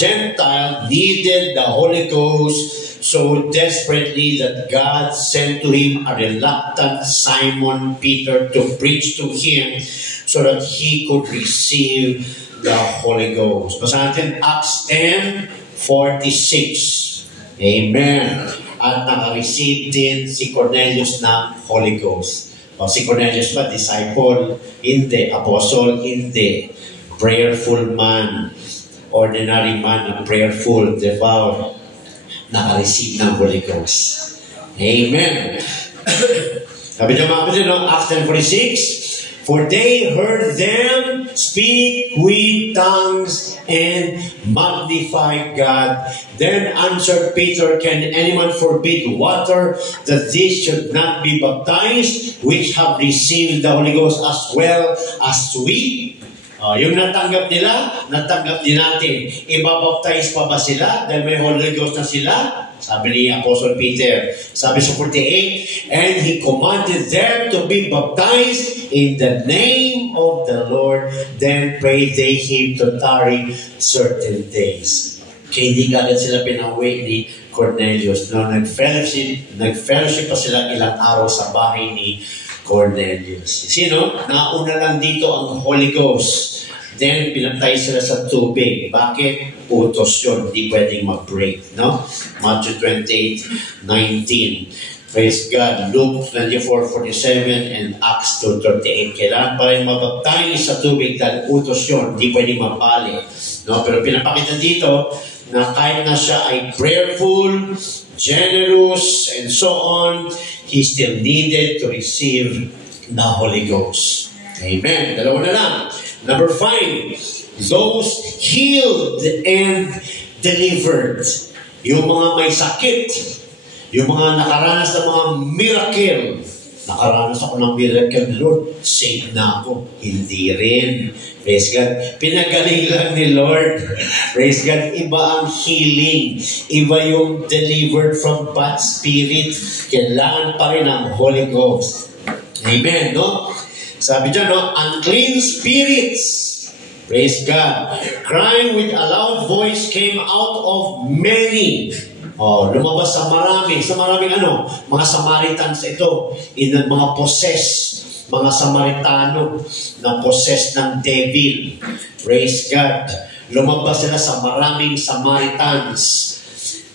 Gentile needed the Holy Ghost so desperately that God sent to him a reluctant Simon Peter to preach to him so that he could receive the Holy Ghost. Basta natin Acts 10:46. Amen. At naka-receive din si Cornelius ng Holy Ghost. O si Cornelius ba? Disciple? Hindi. Apostle? Hindi. Prayerful man, ordinary man, prayerful, devout, naka-receive ng Holy Ghost. Amen. Sabi niya mga kapatid, Acts 10:46, for they heard them speak with tongues and magnify God. Then answered Peter, can any man forbid water that these should not be baptized, which have received the Holy Ghost as well as we? Yung natanggap nila, natanggap din natin. Ibabaptize pa ba sila dahil may Holy Ghost na sila? Sabi ni Apostle Peter. Sabi sa 48, and he commanded them to be baptized in the name of the Lord. Then prayed they him to tarry certain days. Kaya hindi kagad sila pinauwi ni Cornelius. No, nag-fellowship pa sila ilang araw sa bahay ni Cornelius. Sino? Nauna lang dito ang Holy Ghost. Then, pinatay sila sa tubig. Bakit? Utos yun. Hindi pwedeng mag-break. No? Matthew 28:19. Praise God. Luke 24:47 and Acts 2:38. Kailangan pa rin mabaptize sa tubig dahil utos yun. Hindi pwedeng mabali. No? Pero pinapakita dito na kahit na siya ay prayerful, generous, and so on, he still needed to receive the Holy Ghost. Amen. Dalawa na lang. Number 5, those healed and delivered. Yung mga may sakit, yung mga nakaranas ng mga miracle. Nakaranas ako ng miracle, Lord, save na ako. Hindi rin. Praise God. Pinagaling lang ni Lord. Praise God. Iba ang healing. Iba yung delivered from bad spirit. Kailangan pa rin ang Holy Ghost. Amen, no? Sabi dyan, no? Unclean spirits. Praise God. Crying with a loud voice came out of many. Lumabas sa maraming mga Samaritans ito, mga mga Samaritano na possessed ng devil. Praise God. Lumabas sila sa maraming Samaritans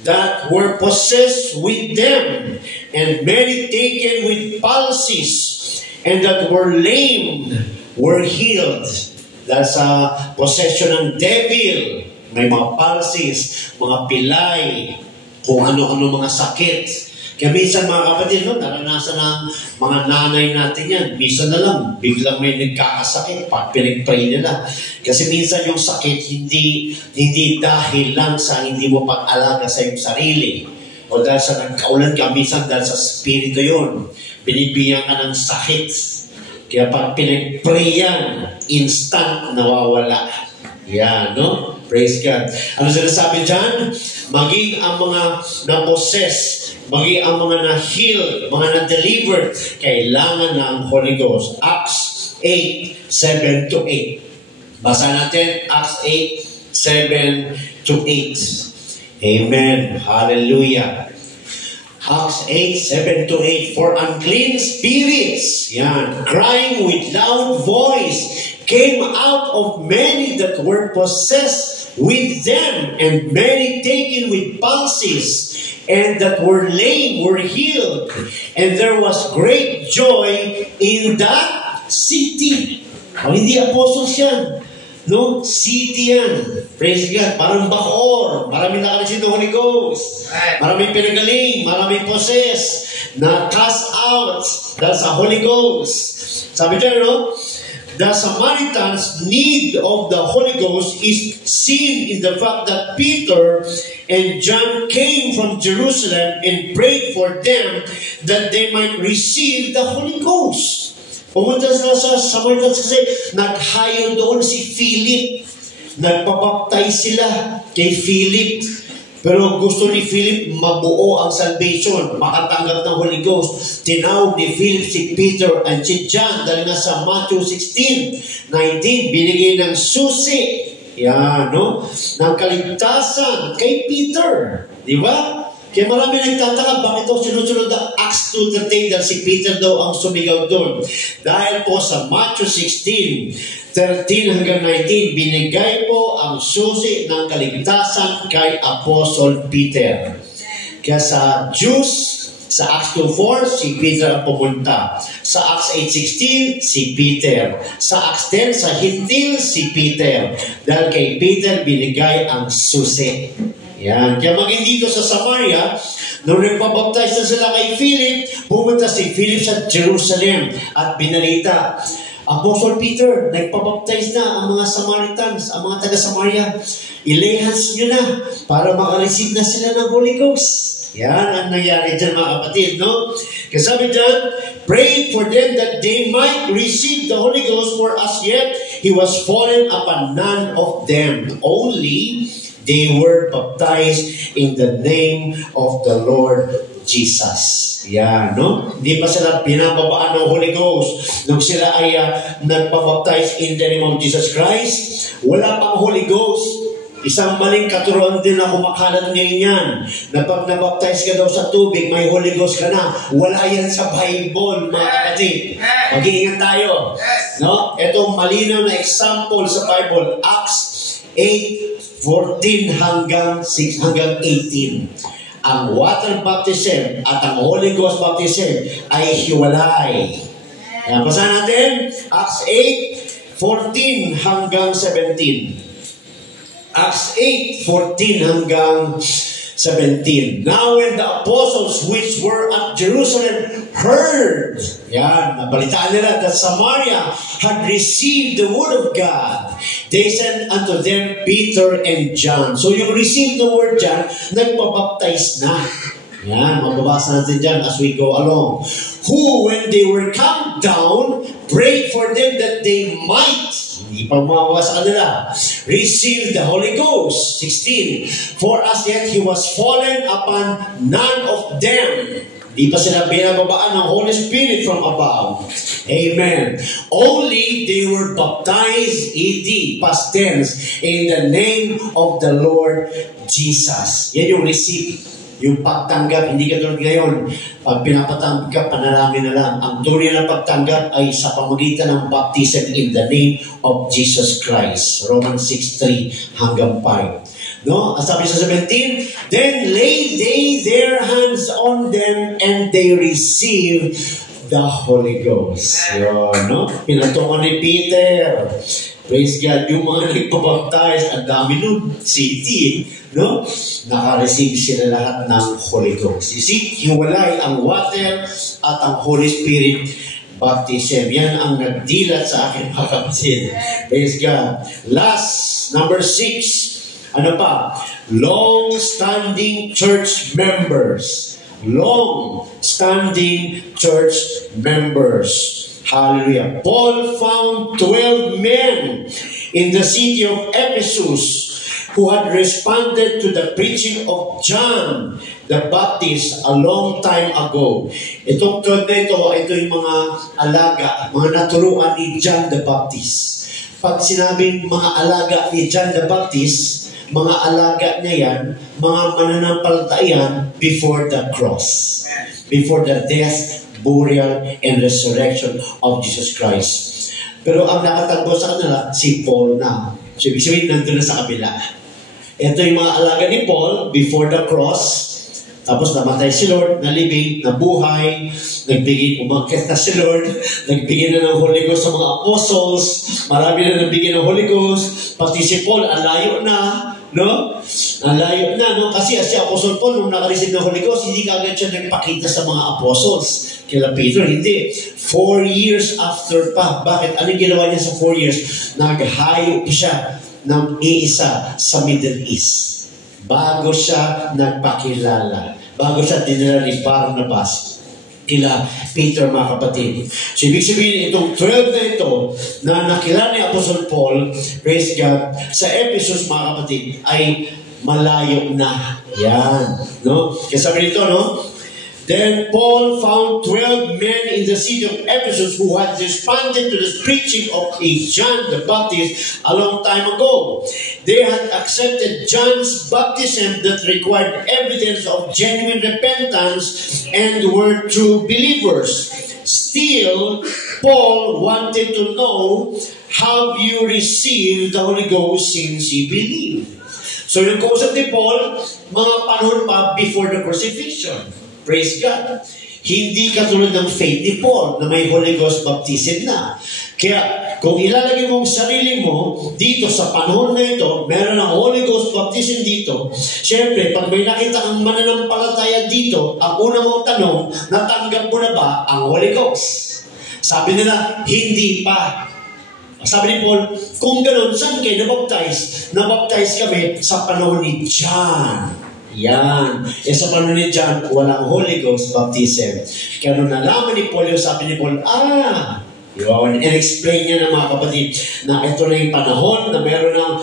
that were possessed with them, and many taken with palsies, and that were lame were healed. Dahil sa possession ng devil, may mga palsies, mga pilay, kung ano-ano mga sakit. Kaya minsan mga kapatid, no, naranasan ng mga nanay natin yan. Minsan na lang, biglang may nagkakasakit, pinag-pray nila. Kasi minsan yung sakit, hindi dahil lang sa hindi mo pag-alaga sa iyong sarili. O dahil sa nagkaulan ka, minsan dahil sa spirito yun. Binibigyan ka ng sakit. Kaya pag pinag-pray yan, instant nawawala. Yan, no? Praise God. Ano sinasabi dyan? Maging ang mga na-possess, maging ang mga na-healed, mga na-delivered, kailangan ng Holy Ghost. Acts 8:7-8. Basa natin, Acts 8:7-8. Amen. Hallelujah. Acts 8:7-8. For unclean spirits, yan, crying with loud voice, came out of many that were possessed with them, and many taken with palsies, and that were lame were healed. And there was great joy in that city. Hindi apostles yan. No? City yan. Praise God. Parang Bacoor. Maraming nakalisin ng Holy Ghost. Maraming pinagaling. Maraming possess. Na cast out. Dahil sa Holy Ghost. Sabi dyan, no? The Samaritans' need of the Holy Ghost is seen in the fact that Peter and John came from Jerusalem and prayed for them that they might receive the Holy Ghost. Pumunta sila sa Samaritans kasi nag-hire doon si Philip. Nagpabaptize sila kay Philip. Pero gusto ni Philip mabuo ang salvation, makatanggap ng Holy Ghost. Tinawag ni Philip si Peter and si John dahil nga sa Matthew 16:19, binigay ng susi, yan, no? Ng kaligtasan kay Peter. Di ba? Kaya marami nagtataka, bakit daw sinusunod ang Acts 2:13 dahil si Peter daw ang sumigaw doon. Dahil po sa Matthew 16:13-19, binigay po ang susi ng kaligtasan kay Apostle Peter. Kaya sa Jews, sa Acts 2:4, si Peter ang pumunta. Sa Acts 8:16, si Peter. Sa Acts 10, sa Hintil, si Peter. Dahil kay Peter, binigay ang susi. Yan. Kaya maging dito sa Samaria, nung nagpabaptize na sila kay Philip, pumunta si Philip sa Jerusalem at binalita, Apostle Peter, nagpabaptize na ang mga Samaritans, ang mga taga-Samaria. I-lay-hands nyo na para makareceive na sila ng Holy Ghost. Yan ang nangyari dyan mga kapatid, no? Kasi sabi dyan, pray for them that they might receive the Holy Ghost, for as yet he was fallen upon none of them. Only they were baptized in the name of the Lord Jesus. Yan, no? Hindi pa sila pinababaan ng Holy Ghost. Nung sila ay nagpabaptize in the name of Jesus Christ, wala pang Holy Ghost. Isang maling katuruan din na kumakalat ngayon yan. Na pag nabaptize ka daw sa tubig, may Holy Ghost ka na. Wala yan sa Bible, mga kapatid. Mag-iingat tayo. No? Ito malinaw na example sa Bible. Acts 8:14 hanggang 18. Ang water baptism at ang Holy Ghost baptism ay hiwalay. Basahin natin, Acts 8:14 hanggang 17. Acts 8:14 hanggang 17. Now when the apostles which were at Jerusalem heard, nabalitaan nila that Samaria had received the word of God, they sent unto them Peter and John. So yung received the word dyan, nagpabaptize na. Mababasa natin dyan as we go along. Who, when they were come down, prayed for them that they might, hindi pa mababa sa kanila, receive the Holy Ghost. 16. For as yet he was fallen upon none of them. Di pa sila binababaan ng Holy Spirit from above. Amen. Only they were baptized, ED, past tense, in the name of the Lord Jesus. Yan yung receive. Yung pagtanggap, hindi ka tulad ngayon. Pag pinapatanggap ka, panalangin na lang. Ang tunay na pagtanggap ay sa pamagitan ng baptism in the name of Jesus Christ. Romans 6:3 hanggang 5. No? Sabi sa 17, then lay they their hands on them and they receive the Holy Ghost. Yun, no? Pinatungan ni Peter. Praise God. Yung mga nagpabaptize, ang dami nun, city, no? Naka-receive sila lahat ng Holy Ghost. You see, hiwalay ang water at ang Holy Spirit baptism. Yan ang nagdilat sa akin, mga kapatid. Praise God. Last, number 6. Ano pa? Long-standing church members. Long-standing church members. Hallelujah. Paul found 12 men in the city of Ephesus who had responded to the preaching of John the Baptist a long time ago. Itong 12 na ito yung mga alaga, mga naturuan ni John the Baptist. Pag sinabing mga alaga ni John the Baptist, mga alaga niya yan, mga mananampalataya before the cross, before the death, burial, and resurrection of Jesus Christ. Pero ang nakatagpo sa kanila, si Paul na. So, ibig sabihin, nandun na sa kabila. Ito yung mga alaga ni Paul before the cross. Tapos namatay si Lord, nalibing, nabuhay, nagbigay, umakit na si Lord, nagbigay na ng Holy Ghost sa mga apostles, marami na nagbigay ng Holy Ghost, pati si Paul, alayo na, no? Alayo na, no? Kasi si Apostle Paul, nung nakareceive ng Holy Ghost, hindi kagad siya nagpakita sa mga apostles. Kila Peter, hindi. 4 years after pa. Bakit? Anong ginawa niya sa 4 years? Naghayo siya ng iisa sa Middle East. Bago siya nagpakilala. Bago siya dinala ni Barnabas kila Peter, mga kapatid. So, ibig sabihin, itong 12 na ito na nakilala ni Apostle Paul, praise God, sa Ephesus, mga kapatid, ay malayo na. Yan. No? Kaya sabi nito, no? Then Paul found 12 men in the city of Ephesus who had responded to the preaching of John the Baptist a long time ago. They had accepted John's baptism that required evidence of genuine repentance and were true believers. Still, Paul wanted to know, have you received the Holy Ghost since you believe? So yung kausap ni Paul, mga panahon pa before the crucifixion. Praise God. Hindi katulad ng faith ni Paul na may Holy Ghost baptism na. Kaya kung ilalagay mo ang sarili mo dito sa panahon na ito, meron ng Holy Ghost baptism dito. Siyempre, pag may nakita ang mananampalataya dito, ang una mong tanong, natanggap mo na ba ang Holy Ghost? Sabi nila, hindi pa. Sabi ni Paul, kung gano'n, saan kayo nabaptize? Nabaptize kami sa panahon ni John. Yan. Sa panahon ni John, walang Holy Ghost baptism. Kaya nung nalaman ni Paul, yung sabi ni Paul, yun. And-explain niya na, mga kapatid, na ito na yung panahon na meron ng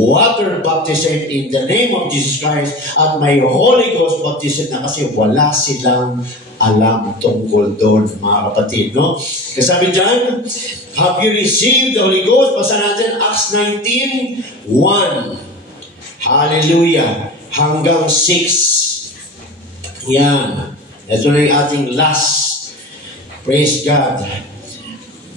water baptism in the name of Jesus Christ at may Holy Ghost baptism na kasi wala silang alam tungkol doon, mga kapatid, no? Kasi sabi dyan, have you received the Holy Ghost? Basta natin Acts 19:1. Hallelujah. Hanggang 6. Yan. Ito na yung ating last. Praise God.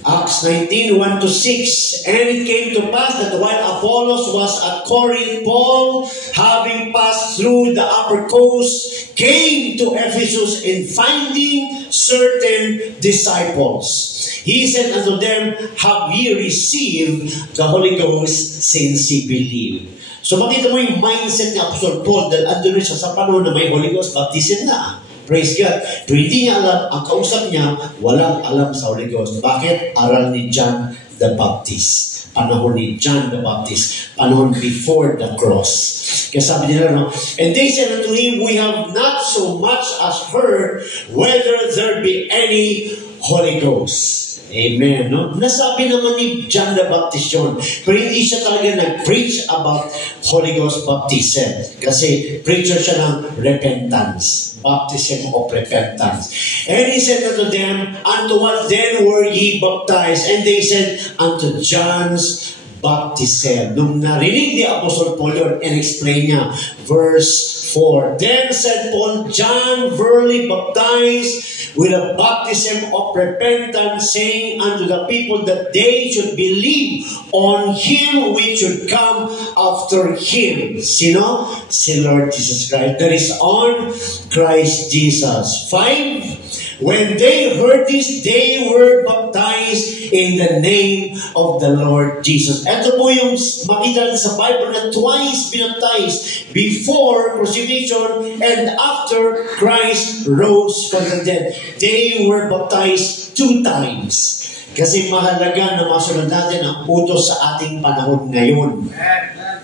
Acts 19:1-6. And it came to pass that while Apollos was at Corinth, Paul, having passed through the upper coast, came to Ephesus and finding certain disciples. He said unto them, have ye received the Holy Ghost since ye believe? So makita mo yung mindset ni Apostol Paul dahil andun siya sa panahon na may Holy Ghost baptism na. Praise God. Pero hindi niya alam, ang kausap niya, walang alam sa Holy Ghost. Bakit? Aral ni John the Baptist. Panahon ni John the Baptist. Panahon before the cross. Kaya sabi nila, no? And they said unto him, we have not so much as heard whether there be any Holy Ghost. Amen. No? Nasabi naman ni John the Baptist yun. Pero hindi siya talaga nag-preach about Holy Ghost baptism. Kasi preacher siya ng repentance. Baptism of repentance. And he said unto them, unto what then were ye baptized? And they said, unto John's baptism. Nung narinig ni Apostle Paul yun, and explain niya, verse 4. Then said Paul, John verily baptized with a baptism of repentance, saying unto the people that they should believe on him which should come after him. Sino? Si Lord Jesus Christ. That is on Christ Jesus. 5. When they heard this, they were baptized in the name of the Lord Jesus. Ito po yung makita natin sa Bible na twice binaptized, before crucifixion and after Christ rose from the dead. They were baptized 2 times. Kasi mahalaga na masunod natin ang utos sa ating panahon ngayon.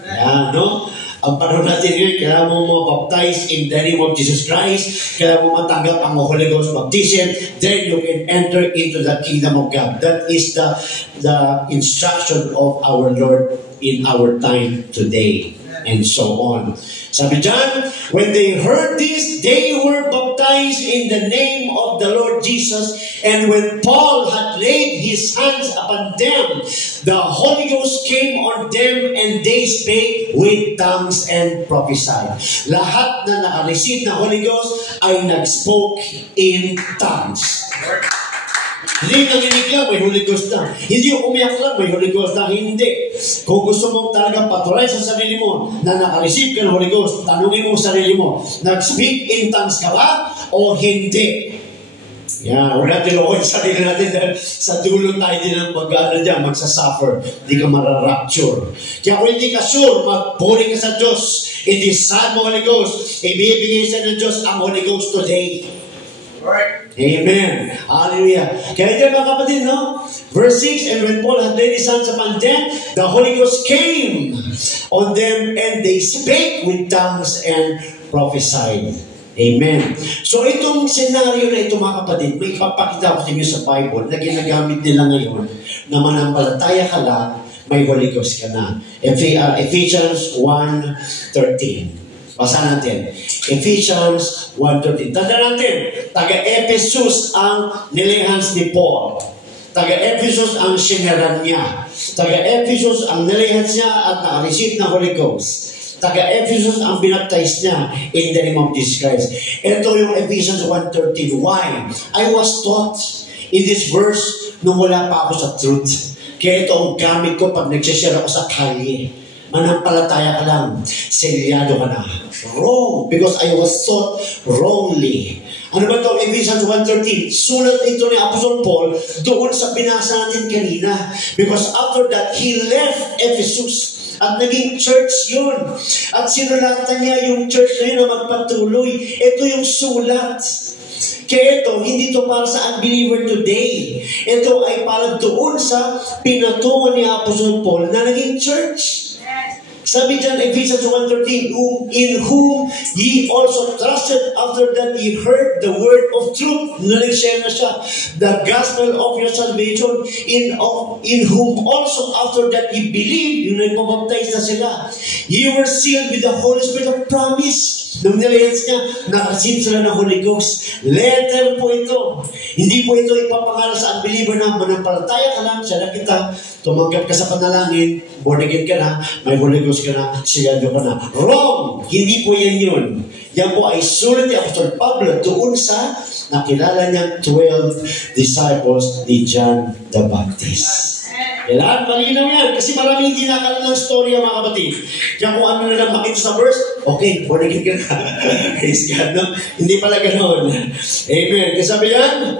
Yan, no? Ang panahon natin ngayon, kailangan mo mabaptize in the name of Jesus Christ, kailangan mo matanggap ang Holy Ghost baptism, then you can enter into the kingdom of God. That is the instruction of our Lord in our time today. And so on. Sabi John, when they heard this, they were baptized in the name of the Lord Jesus. And when Paul had laid his hands upon them, the Holy Ghost came on them, and they spake with tongues and prophesied. Lahat na naka-receive na Holy Ghost ay nag-spoke in tongues. Hindi nanginig lang, may Holy Ghost na. Hindi umiyak lang, may Holy Ghost na. Hindi. Kung gusto mong talagang patuloy sa sarili mo na naka-receive ka ng Holy Ghost, tanungin mo sa sarili mo, nag-speak in tongues ka ba o hindi? Yan, huwag natin lokohin sa sarili natin dahil sa dulo tayo din ang magsasuffer. Hindi ka mararapture. Kaya kung hindi ka sure, magpuri ka sa Diyos. Idisan mo Holy Ghost. Ibibigay sa ng Diyos ang Holy Ghost today. Right. Amen. Hallelujah. Kaya dyan mga kapatid, no? Verse 6, and when Paul had laid his hands upon them, the Holy Ghost came on them, and they spake with tongues and prophesied. Amen. So itong senaryo na ito mga kapatid, may ipapakita ko sa inyo sa Bible na ginagamit nila ngayon na manampalataya ka lang, may Holy Ghost ka na. Ephesians 1:13. Basa natin. Ephesians 1:13. Tanda natin, taga-Ephesus ang nilihans ni Paul. Taga-Ephesus ang sinaran niya. Taga-Ephesus ang nilihans niya at na-receive na Holy Ghost. Taga-Ephesus ang binaptize niya in the name of Jesus Christ. Ito yung Ephesians 1:13. Why? I was taught in this verse nung wala pa ako sa truth. Kaya ito ang gamit ko pag nagsishare ako sa kalye. Manampalataya ka lang, selyado ka na. Wrong, because I was taught wrongly. Ano ba ito? Ephesians 1:13. Sulat ito ni Apostle Paul doon sa binasa natin kanina. Because after that, he left Ephesus. At naging church yun. At sinulatan niya yung church na yun na magpatuloy. Ito yung sulat. Kaya ito, hindi ito para sa unbeliever today. Ito ay para doon sa pinatungan ni Apostle Paul na naging church. Sabi dyan, Ephesians 1:13, in whom ye also trusted after that ye heard the word of truth. Nag-share na siya. The gospel of your salvation, in whom also after that ye believed, yung nagpabaptize na sila. Ye were sealed with the Holy Spirit of promise. Nung nilihans niya, nakareceive sila ng Holy Ghost. Letter po ito. Hindi po ito ipapangaral sa unbeliever na manampalataya ka lang, siya na kita, tumanggap ka sa panalangin, born again ka na, may Holy Ghost ka na, siyado ka na. Wrong! Hindi po yan yun. Yan po ay sulat ni Apostol Pablo doon sa nakilala niyang 12 disciples ni John the Baptist. Kailangan malinaw yan. Kasi maraming hindi nakakala ng storya mga kapatid. Kaya kung ano na lang makita sa verse, okay, born again ka na. Praise God, no? Hindi pala ganoon. Amen. Kasi sabi yan,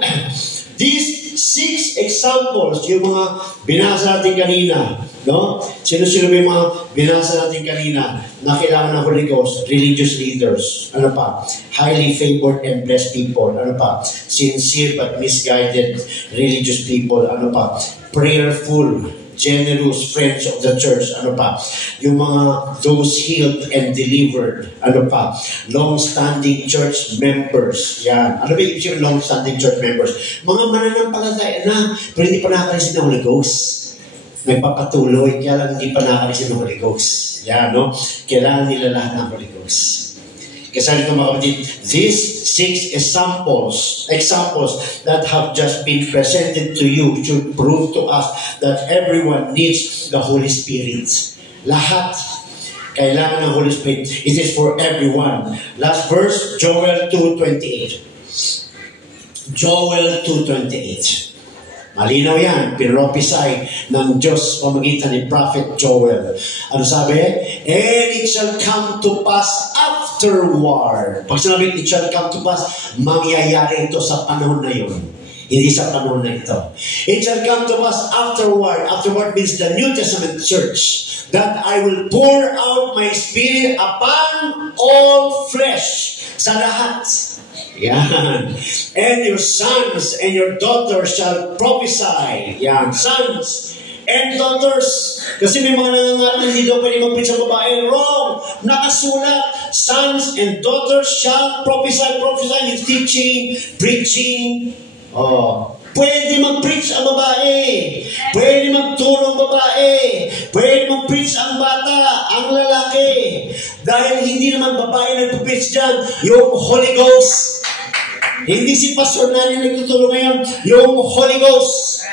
these 6 examples, yung mga binasa natin kanina, No? Sino-sino ba yung mga binasa natin kanina na kailangan ng Holy Ghost? Religious leaders. Ano pa? Highly favored and blessed people. Ano pa? Sincere but misguided religious people. Ano pa? Prayerful, generous friends of the church. Ano pa? Yung mga those healed and delivered. Ano pa? Long-standing church members. Yan. Ano ba yung ibig long-standing church members? Mga mananampalataya na pero hindi pa nakakareceive ng Holy Ghost. Nagpapatuloy, kaya lang hindi pa nakakareceive ng Holy Ghost. Yan, no? Kailangan nila lahat ng Holy Ghost. Kasi ito mga kapatid, these 6 examples that have just been presented to you should prove to us that everyone needs the Holy Spirit. Lahat kailangan ng Holy Spirit. It is for everyone. Last verse, Joel 2:28. Joel 2:28. Malinaw yan, pinrophesy ng Diyos pamagitan ni Prophet Joel. Ano sabi? And it shall come to pass afterward. Pag sinabi, it shall come to pass, mangyayari ito sa panahon na yun. Hindi sa panahon na ito. It shall come to pass afterward. Afterward means the New Testament church. That I will pour out my spirit upon all flesh. Sa lahat. Yan. And your sons and your daughters shall prophesy. Yan. Sons and daughters. Kasi may mga nangangaral, hindi daw pwede mag-preach sa babae. Wrong. Nakasulat. Sons and daughters shall prophesy. Prophesy means teaching, preaching. Oh. Pwede mag-preach ang babae. Pwede magtulong babae. Pwede mag-preach ang bata, ang lalaki. Dahil hindi naman babae nag-preach dyan, yung Holy Ghost. Hindi si Pastor Nani nagtutulong ngayon, yung Holy Ghost.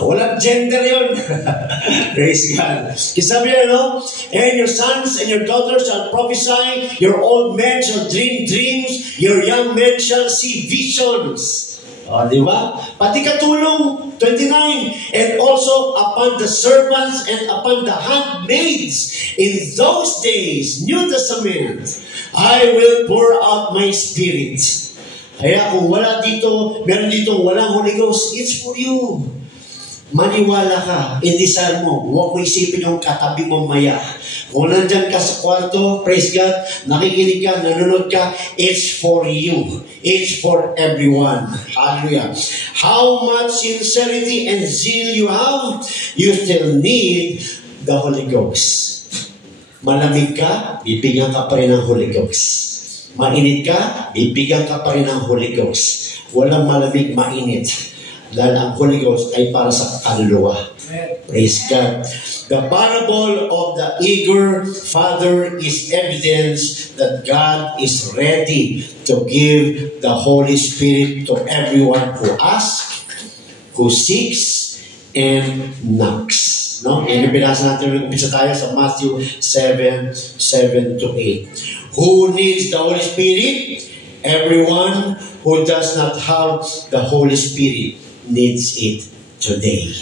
Walang gender yun. Praise God. Kasi sabi niya, no? And your sons and your daughters shall prophesy, your old men shall dream dreams, your young men shall see visions. O, di ba? Pati katulong, 29. And also upon the servants and upon the handmaids in those days, New Testament, I will pour out my spirit. Kaya kung wala dito, meron dito walang Holy Ghost, it's for you. Maniwala ka, indisal mo, huwag mo isipin yung katabi mo maya. Kung nandyan ka sa kwarto, praise God, nakikinig ka, nanonood ka, it's for you. It's for everyone. Hallelujah. How much sincerity and zeal you have, you still need the Holy Ghost. Malamig ka, bibigyan ka pa rin ng Holy Ghost. Mainit ka, bibigyan ka pa rin ng Holy Ghost. Walang malamig, mainit. Dahil ang Holy Ghost ay para sa kaluluwa. Praise God. The parable of the eager father is evidence that God is ready to give the Holy Spirit to everyone who asks, who seeks, and knocks. No? Yan yung binasa natin, umpisa tayo sa Matthew 7:7-8. Who needs the Holy Spirit? Everyone who does not have the Holy Spirit needs it today.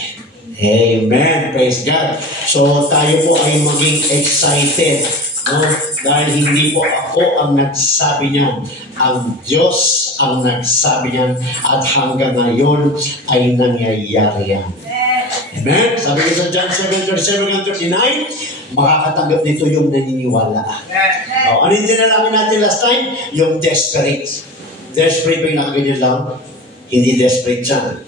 Amen. Praise God. So tayo po ay maging excited. No? Dahil hindi po ako ang nagsabi niyan. Ang Diyos ang nagsabi niyan. At hanggang ngayon ay nangyayari yan. Amen. Sabi ko sa John 7:37-39, makakatanggap nito yung naniniwala. Ano yung dinalamin natin last time? Yung desperate. Desperate ba yung nakaganyan lang? Hindi desperate siya.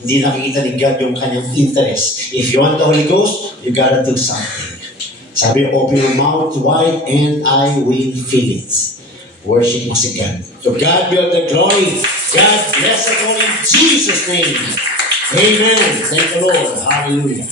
Hindi nakikita ni God yung kanyang interest. If you want the Holy Ghost, you gotta do something. Sabi, open your mouth wide and I will fill it. Worship mo si God. So God be all the glory. God bless us all in Jesus' name. Amen. Thank the Lord. Hallelujah.